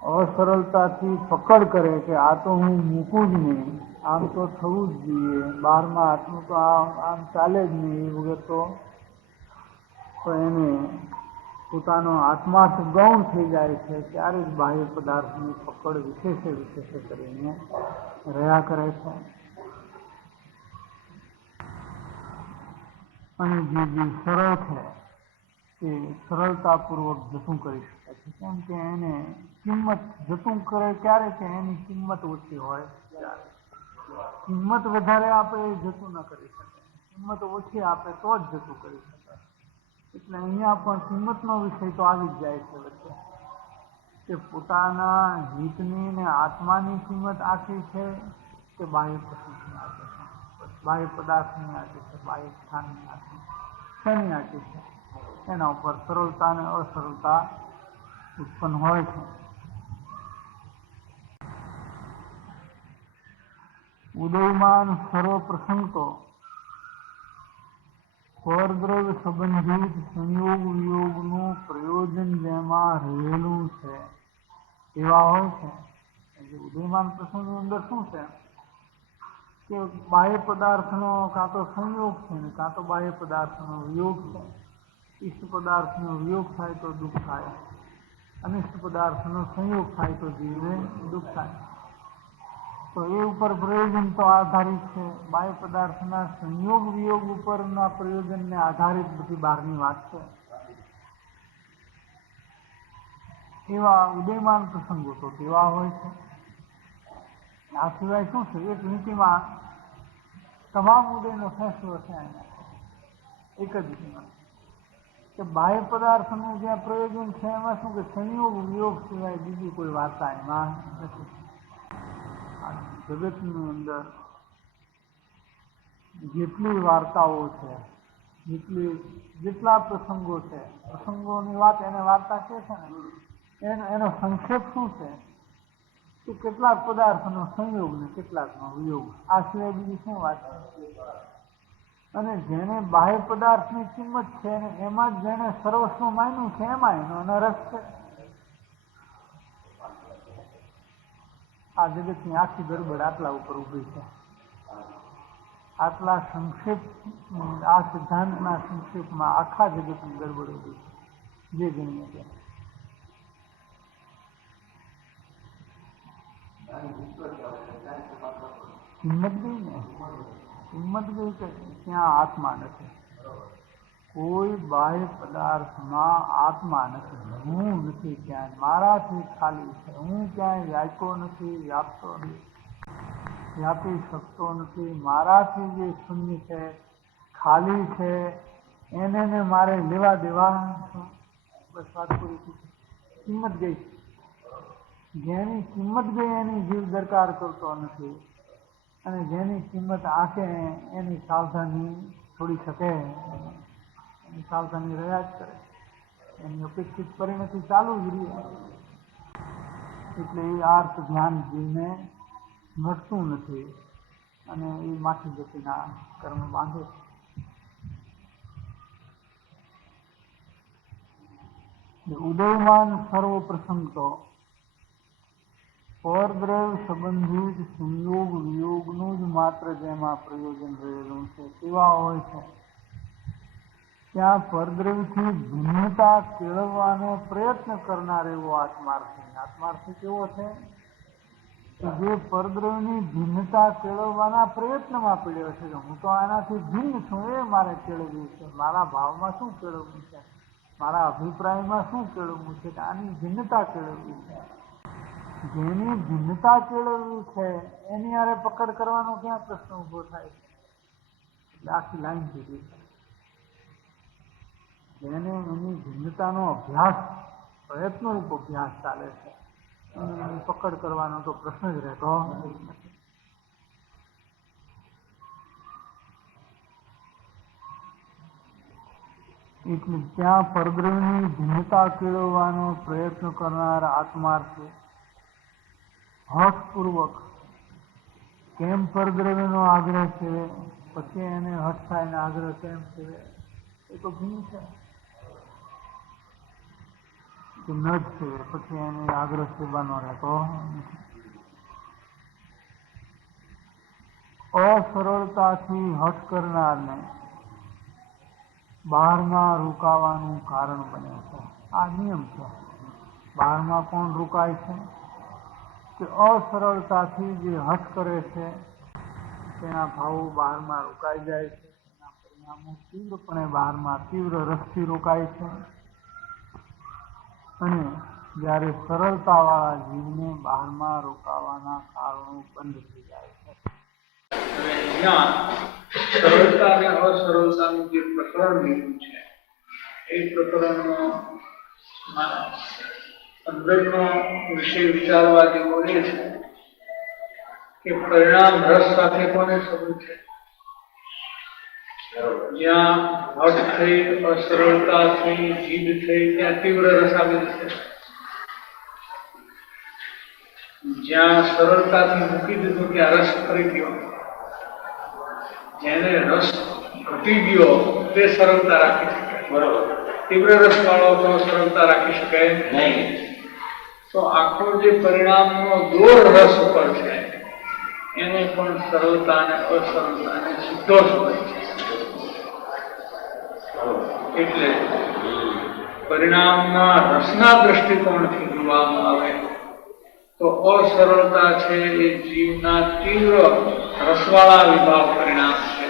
અસરળતાથી પકડ કરે કે આ તો હું મૂકું જ નહીં, આમ તો થવું જ જોઈએ, 12મા હાથનું તો આમ ચાલે જ નહીં, એ વગર તો એને પોતાનો આત્માર્થ ગૌણ થઈ જાય છે ત્યારે જ બાહ્ય પદાર્થની પકડ વિશેષે કરીને રહ્યા કરે છે. અને જે સરળ છે એ સરળતાપૂર્વક જતું કરી શકે છે, કેમ કે એને કિંમત જતું કરે ક્યારે કે એની કિંમત ઓછી હોય ત્યારે. કિંમત વધારે આપે એ જતું ન કરી શકે, કિંમત ઓછી આપે તો જ જતું કરી શકે. એટલે અહીંયા પણ કિંમતનો વિષય તો આવી જ જાય છે વચ્ચે કે પોતાના હિતની ને આત્માની કિંમત આખી છે કે બાહ્ય પ્રસંગની આખી છે, બાહ્ય પદાર્થની આખી છે, બાહ્ય સ્થાનની આખી શેની આખી છે, એના ઉપર સરળતા અને અસરળતા ઉત્પન્ન હોય છે. ઉદયમાન સર્વ પ્રસંગ તો પરદ્રવ્ય સંબંધિત સંયોગ વિયોગનું પ્રયોજન જેમાં રહેલું છે એવા હોય છે. ઉદયમાન પ્રસંગની અંદર શું છે કે બાહ્ય પદાર્થનો કાં તો સંયોગ છે ને કાં તો બાહ્ય પદાર્થનો વિયોગ છે. ઇષ્ટ પદાર્થનો વિયોગ થાય તો દુઃખ થાય, અનિષ્ટ પદાર્થનો સંયોગ થાય તો જીવને દુઃખ થાય. તો એ ઉપર પ્રયોજન તો આધારિત છે. બાહ્ય પદાર્થના સંયોગ વિયોગ ઉપરના પ્રયોજનને આધારિત બધી બહારની વાત છે. એવા ઉદયમાન પ્રસંગો તો તેવા હોય છે. આ સિવાય શું છે, એક નીતિમાં તમામ ઉદયનો ફેંસલો છે એક જ નીતિમાં કે બાહ્ય પદાર્થનું જ્યાં પ્રયોજન છે એમાં શું કે સંયોગ વિયોગ સિવાય બીજી કોઈ વાર્તા એમાં નથી. જગતની અંદર જેટલી વાર્તાઓ છે, જેટલા પ્રસંગો છે, પ્રસંગોની વાત એને વાર્તા કહે છે ને, એનો સંક્ષેપ શું છે કે કેટલાક પદાર્થનો સંયોગ ને કેટલાકનો વિયોગ, આ સિવાય બીજી શું વાત છે. અને જેને બાહ્ય પદાર્થની કિંમત છે ને એમાં જ જેને સર્વસ્વ માન્યું છે એમાં એનો અનરસ છે. આ જગતની આખી ગડબડ આટલા ઉપર ઊભી છે. આટલા સંક્ષેપ, આ સિદ્ધાંતના સંક્ષેપમાં આખા જગતની ગડબડ ઊભી છે. જે ગણીએ તે કિંમત ગઈ ને, કિંમત ગઈ કે ત્યાં આત્મા નથી. કોઈ બાહ્ય પદાર્થમાં આત્મા નથી. હું નથી ક્યાંય, મારાથી ખાલી છે. હું ક્યાંય વ્યાપતો નથી, વ્યાપી શકતો નથી. મારાથી જે શૂન્ય છે, ખાલી છે, એને મારે લેવા દેવા, બસ વાત પૂરી થઈ. કિંમત ગઈ. જેની કિંમત ગઈ એની જીવ દરકાર કરતો નથી, અને જેની કિંમત આંકે એની સાવધાની છોડી શકે, એની સાવધાની રહ્યા જ કરે, એની અપેક્ષિત પરિણતિ ચાલુ જ રહે. એટલે એ આર્થ ધ્યાન જીવને મળતું નથી અને એ માથી ગતિના કર્મ બાંધે છે. ઉદયમાન સર્વ પ્રસંગ તો પરદ્રવ્ય સંબંધિત સંયોગ વિયોગનું જ માત્ર જેમાં પ્રયોજન રહેલું છે તેવા હોય છે ત્યાં પરદ્રવ્યથી ભિન્નતા કેળવવાનો પ્રયત્ન કરનાર એવો આત્માર્થી. આત્માર્થી કેવો છે કે જે પરદ્રવ્યની ભિન્નતા કેળવવાના પ્રયત્નમાં પડ્યો છે. હું તો આનાથી ભિન્ન છું, એ મારે કેળવવું છે. મારા ભાવમાં શું કેળવવું છે, મારા અભિપ્રાયમાં શું કેળવવું છે, કે આની ભિન્નતા કેળવવી છે. જેની ભિન્નતા કેળવવી છે એની હારે પકડ કરવાનો ક્યાં પ્રશ્ન ઉભો થાય છે? એટલે આખી લાઈન જુદી છે. જેને એની ભિન્નતાનો અભ્યાસ, પ્રયત્નરૂપ અભ્યાસ ચાલે છે, એની પકડ કરવાનો તો પ્રશ્ન જ રહેતો નથી. એટલે ત્યાં પરદ્રવ્યની ભિન્નતા કેળવવાનો પ્રયત્ન કરનાર આત્માર્થી હઠપૂર્વક કેમ પરદ્રવ્યનો આગ્રહ છે, પછી એને હઠ થાય ને આગ્રહ કેમ છે, એ તો ભિન્ન છે. કે ન જ છે પછી એને આગ્રહ સેવાનો રહેતો નથી. અસરળતાથી હઠ કરનારને બહારમાં રોકાવાનું કારણ બને છે. આ નિયમ છે. બહારમાં કોણ રોકાય છે? કે અસરળતાથી જે હઠ કરે છે તેના ભાવો બહારમાં રોકાઈ જાય છે. તેના પરિણામો તીવ્રપણે બહારમાં તીવ્ર રસથી રોકાય છે. અને જ્યારે સરળતાવાળા જીવને બહારમાં રોકાવાના કારણો બંધ થઈ જાય છે. અહીંયા સરળતા અને અસરળતાનું જે પ્રકરણ લીધું છે એ પ્રકરણનો અંદરનો વિષય વિચારવા જેવો એ છે કે પરિણામ રસ સાથે કોને સંબંધ છે? જ્યાં હઠ થઈ, અસરળતા થઈ, જીદ થઈ, ત્યાં તીવ્ર રસ આવેલ છે. જ્યાં સરળતાથી મૂકી દીધું ત્યાં રસ ફરી ગયો. જેને રસ ઘટી ગયો તે સરળતા રાખી શકે. બરોબર. તીવ્ર રસ વાળો તો સરળતા રાખી શકે નહીં. તો આખો જે પરિણામનો દોર રસ ઉપર છે એને પણ સરળતા અને અસરળતા અને સીધો સંબંધ છે. એટલે પરિણામના રસના દ્રષ્ટિકોણથી જોવામાં આવે તો અસરળતા છે એ જીવના તીવ્ર રસવાળા વિભાવ પરિણામ છે,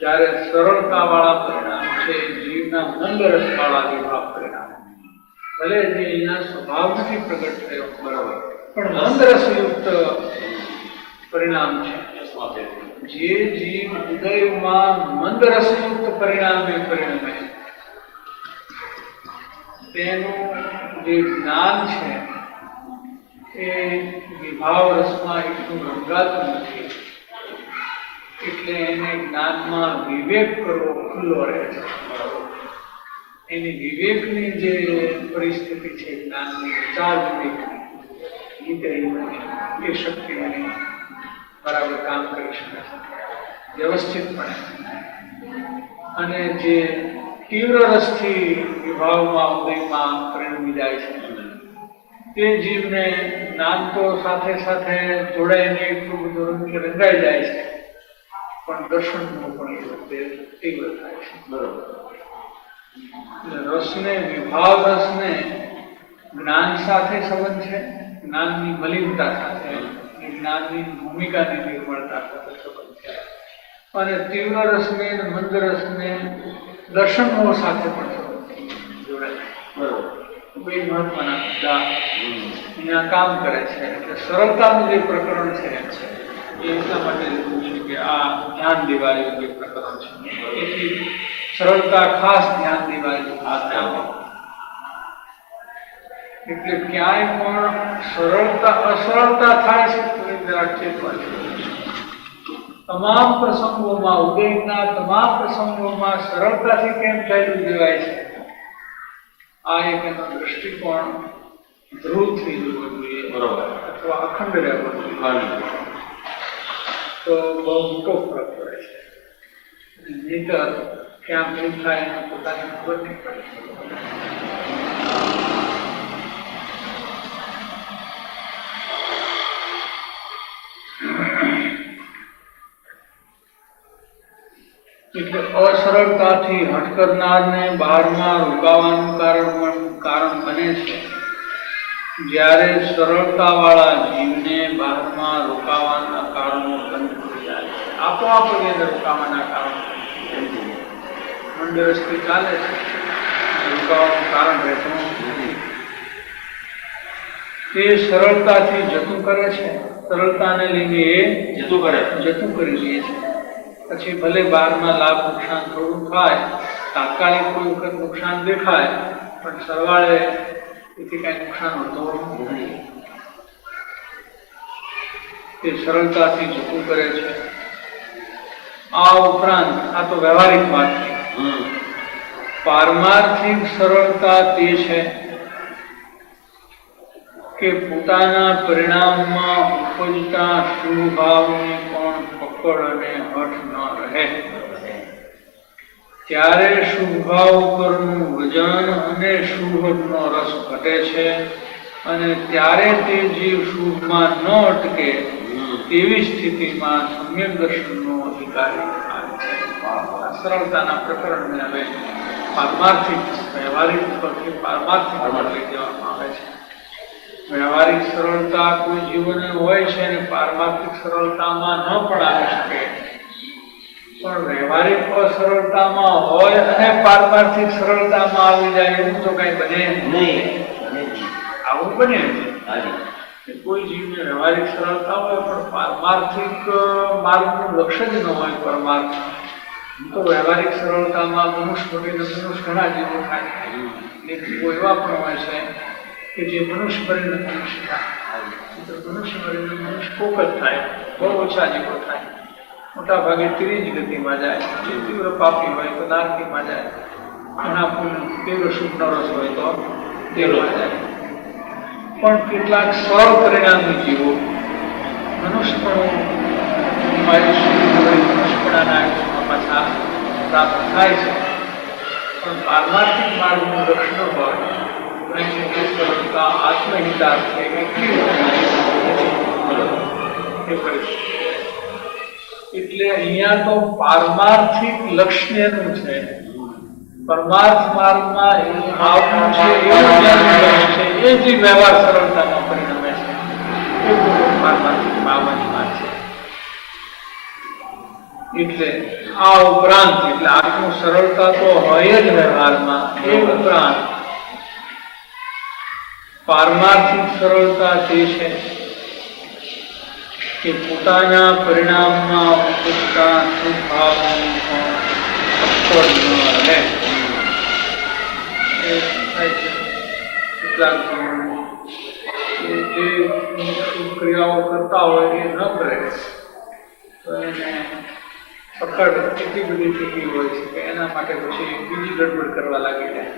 જ્યારે સરળતાવાળા પરિણામ છે એ જીવના મંદ રસવાળા વિભાવ પરિણામ. ભલે જે અહીંયા સ્વભાવથી પ્રગટ થયો બરાબર, પણ મંદ રસયુક્ત પરિણામ છે. જે જીવ ઉદયમાં મંદ રસયુક્ત પરિણામે પરિણમે તેનું જે જ્ઞાન છે એ વિભાવ રસમાં એટલું રંગાતું નથી. એટલે એને જ્ઞાનમાં વિવેક કરવો ખુલ્લો રહે છે. એની વિવેકની જે પરિસ્થિતિ છે, જ્ઞાનની વિચાર વિવેકની, એ શક્તિ એની બરાબર કામ કરી શકે છે વ્યવસ્થિતપણે. અને જે તીવ્ર રસથી વિભાવમાં ઉદયમાં પરિણમી જાય છે તે જીવને જ્ઞાન તો સાથે સાથે જોડાઈને એટલું બધું રંગાઈ જાય છે, પણ દર્શનનું પણ એ વખતે તીવ્ર થાય છે. બરોબર. રસને, વિભાવ રસને જ્ઞાન સાથે સંબંધ છે, જ્ઞાનની મલિનતા સાથે, જ્ઞાનની ભૂમિકાની નિર્મળતા સાથે સંબંધ છે. અને તીવ્ર રસને, મંદ રસને દર્શનો સાથે પણ સંબંધ જોડાય. બરોબર. બે મહત્વના મુદ્દા અહીંયા કામ કરે છે. એટલે સરળતાનું જે પ્રકરણ છે એ એટલા માટે લીધું છે કે આ ધ્યાન દેવા જેવું જે પ્રકરણ છે, એથી સરળતા ખાસ ધ્યાન દેવા જેવું આવે. એટલે ક્યાંય પણ સરળતા અસરળતા થાય છે તો એ જરાક ચેતવા જેવું છે. તમામ પ્રસંગોમાં, ઉદયના તમામ પ્રસંગોમાં સરળતાથી કેમ ચાલ્યું દેવાય છે, આ એક એનો દ્રષ્ટિકોણ ધ્રુવ થઈ જવો જોઈએ. બરોબર. અથવા અખંડ રહેવો જોઈએ. તો બહુ મોટો ફરક પડે છે. નહીતર ક્યાં ભૂલ થાય એને પોતાની ખબર નહીં પડે. સરળતાથી હઠ કરનારને બહારમાં રોકાવાનું કારણ બને છે, જ્યારે સરળતાવાળા જીવને બહારમાં રોકાવાના કારણો બંધ થઈ જાય છે. આપોઆપ જ એને રોકાવાના કારણો મંદ રસ્તે ચાલે છે, રોકાવાનું કારણ રહેતું નથી. તે સરળતાથી જતું કરે છે, સરળતાને લઈને એ જતું કરી દે છે. પછી ભલે બહારમાં લાભ નુકસાન થોડું થાય, તાત્કાલિક કોઈ વખત નુકસાન દેખાય, પણ સરવાળે એથી કઈ નુકસાન હોતું નથી. તે સરળતાથી જતું કરે છે. આ ઉપરાંત આ તો વ્યવહારિક વાત છે. પારમાર્થિક સરળતા તે છે કે પોતાના પરિણામમાં ઉપજતા શુભ ભાવની પણ પકડ અને હઠ ન રહે. ત્યારે શુભ ભાવ ઉપરનું વજન અને શુભનો રસ ઘટે છે, અને ત્યારે તે જીવ શુભમાં ન અટકે તેવી સ્થિતિમાં સમ્યક દર્શનનો અધિકારી થાય છે. આ સરળતાના પ્રકરણને હવે પારમાર્થિક વ્યવહારિક પરથી પારમાર્થિક લઈ જવામાં આવે છે. વ્યવહારિક સરળતા કોઈ જીવને હોય છે અને પારમાર્થિક સરળતામાં ન પણ આવી શકે, પણ વ્યવહારિક અસરળતામાં હોય અને પારમાર્થિક સરળતામાં આવી જાય એવું તો કઈ બને નહીં. આવું બને છે કોઈ જીવને વ્યવહારિક સરળતા હોય પણ પારમાર્થિક માર્ગનું લક્ષ્ય જ ન હોય પરમાર્થ, તો વ્યવહારિક સરળતામાં મનુષ્ય ઘણા જીવો થાય. એવા પણ હોય છે કે જે મનુષ્ય ભરીને મનુષ્ય થાય, મનુષ્ય ભરીને મનુષ્ય કોક જ થાય, બહુ ઓછા જીવો થાય. મોટા ભાગે ત્રીજ ગતિમાં જાય. જે તીવ્ર પાપી હોય તો નારકીમાં જાય, ઘણા તીવ્ર શુભનો રસ હોય તો દેવમાં જાય. પણ કેટલાક સરળ પરિણામી જીવો મનુષ્યપણાના પાછા પ્રાપ્ત થાય છે. પણ પારમાર્થિક માર્ગનું લક્ષણ હોય સરળતા આત્મહિતાર્થ એટલે અહીંયા તો પારમાર્થિક લક્ષ્યનું છે, પરમાર્થ માર્ગમાં આવવું છે એવું છે, એ જે વ્યવહાર સરળતામાં પરિણમે છે એ પારમાર્થિક બાવાની વાત છે. એટલે આ ઉપરાંત એટલે આટલું સરળતા તો હોય જ વ્યવહારમાં, એ ઉપરાંત પારમાર્થિક સરળતા તે છે કે પોતાના પરિણામમાં ઉપજતા શુભભાવની પણ પકડ ન રહે. કેટલાક જે શુભ ક્રિયાઓ કરતા હોય એ ન કરે તો એને પકડ એટલી બધી થતી હોય છે કે એના માટે પછી બીજી ગડબડ કરવા લાગી જાય.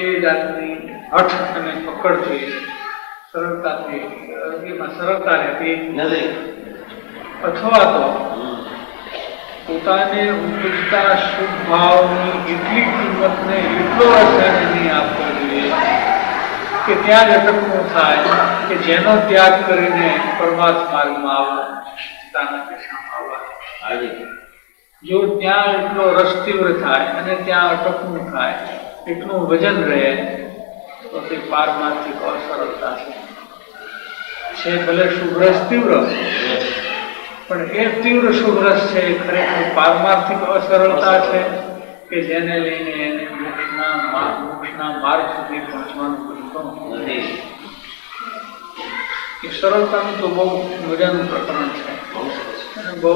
એ જાતની હઠ અને પકડથી સરળતાથી એમાં સરળતા રહેતી નથી. અથવા તો પોતાને ઉપજતા શુભ ભાવની એટલી કિંમતને એટલો રસાયણ નહીં આપવો જોઈએ કે ત્યાં જ અટકવું થાય કે જેનો ત્યાગ કરીને પરમાર્થ માર્ગમાં આવવા. જો ત્યાં એટલો રસ તીવ્ર થાય અને ત્યાં અટકવું થાય, એટલું વજન રહે, તો તે પારમાર્થિક અસરળતા છે. ભલે શુભ રસ તીવ્ર, પણ એ તીવ્ર શુભ રસ છે એ ખરેખર પારમાર્થિક અસરળતા છે કે જેને લઈને એને મોક્ષના માર્ગ સુધી પહોંચવાનું બનતું નથી. એ સરળતાનું તો બહુ મજાનું પ્રકરણ છે, અને બહુ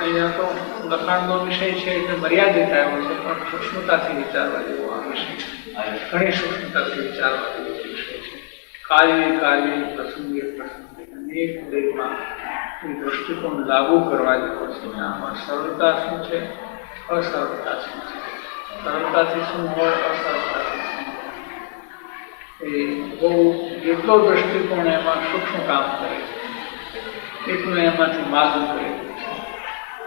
અહીંયા તો લખાણનો વિષય છે એટલે મર્યાદિત આવ્યો છે, પણ સૂક્ષ્મતાથી વિચારવા જેવો આ વિષય, ઘણી સૂક્ષ્મતાથી વિચારવા જેવો વિષય છે. કાર્ય પ્રસંગે અનેક દેહમાં એ દ્રષ્ટિકોણ લાગુ કરવા જેવો છે. આમાં સરળતા શું છે, અસરળતા શું છે, સરળતાથી શું હોય, અસરળતાથી શું હોય, એ બહુ જેટલો દ્રષ્ટિકોણ એમાં સૂક્ષ્મ કામ કરે છે એટલું એમાંથી માલુમ કરેલું છે.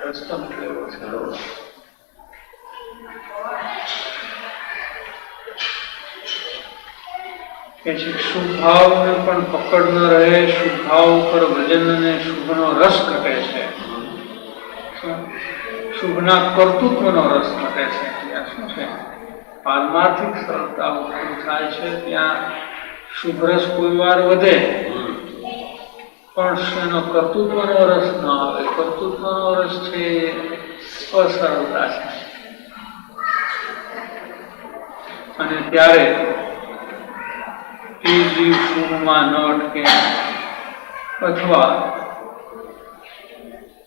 રસ્તો નીકળેલો છે. શુભ ભાવને પણ પકડ ન રહે, શુભ ભાવ ઉપર વજન અને શુભનો રસ ઘટે છે. શુભના કર્તૃત્વનો રસ ઘટે છે. ત્યાં શું છે, પારમાર્થિક સરળતા ઉત્પન્ન થાય છે. ત્યાં શુભ રસ કોઈ વાર વધે, પણ એનો કર્તૃત્વનો રસ ન આવે. કર્તૃત્વનો રસ છે અસરળતા છે. અને ત્યારે એ જીવ શુભમાં ન અટકે, અથવા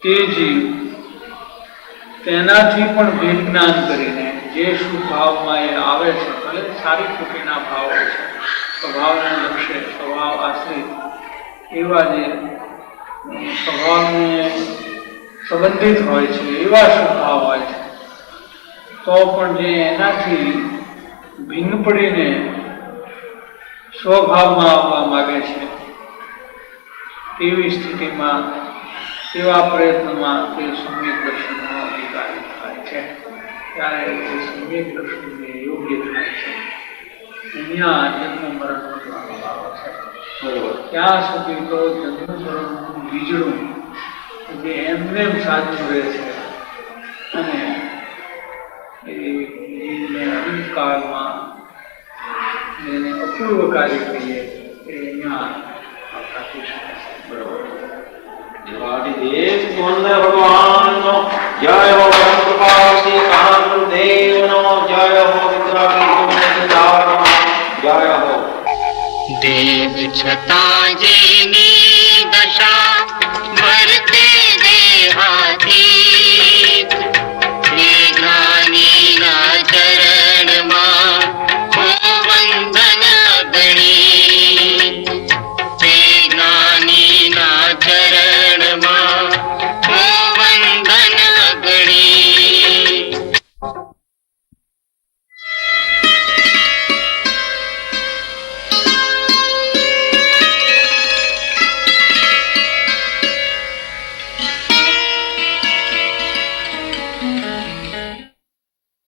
તે જીવ તેનાથી પણ વિજ્ઞાન કરીને જે શુભ ભાવમાં એ આવે છે, ભલે સારી કોટીના ભાવો છે, સ્વભાવને લક્ષ્ય, સ્વભાવ આશ્રિત એવા જે સ્વભાવને સંબંધિત હોય છે એવા શુભ ભાવ હોય છે, તો પણ જે એનાથી ભિન્ન પડીને સ્વભાવમાં આવવા માગે છે, તેવી સ્થિતિમાં, તેવા પ્રયત્નમાં તે સમ્યક દર્શનનો અધિકારી થાય છે. ત્યારે તે સમ્યક દર્શનને યોગ્ય થાય છે. અહીંયા જન્મ મરણ વધવાનો ભાવ છે. ત્યાં સુધી તો જન્મ મરણનું વીજળું જે એમને સાચું રહે છે, અને એ જીવને અનંતકાળમાં જેને અપૂર્વકારી કહીએ એ અહીંયા આપણાથી શકે છે. બરોબર. દેવ ભગવાનનો જય હો, કૃપાવતી કાંત દેવનો જય હો, વિદ્રાગી જય હો. देव छता जेनी दशा भरते देहा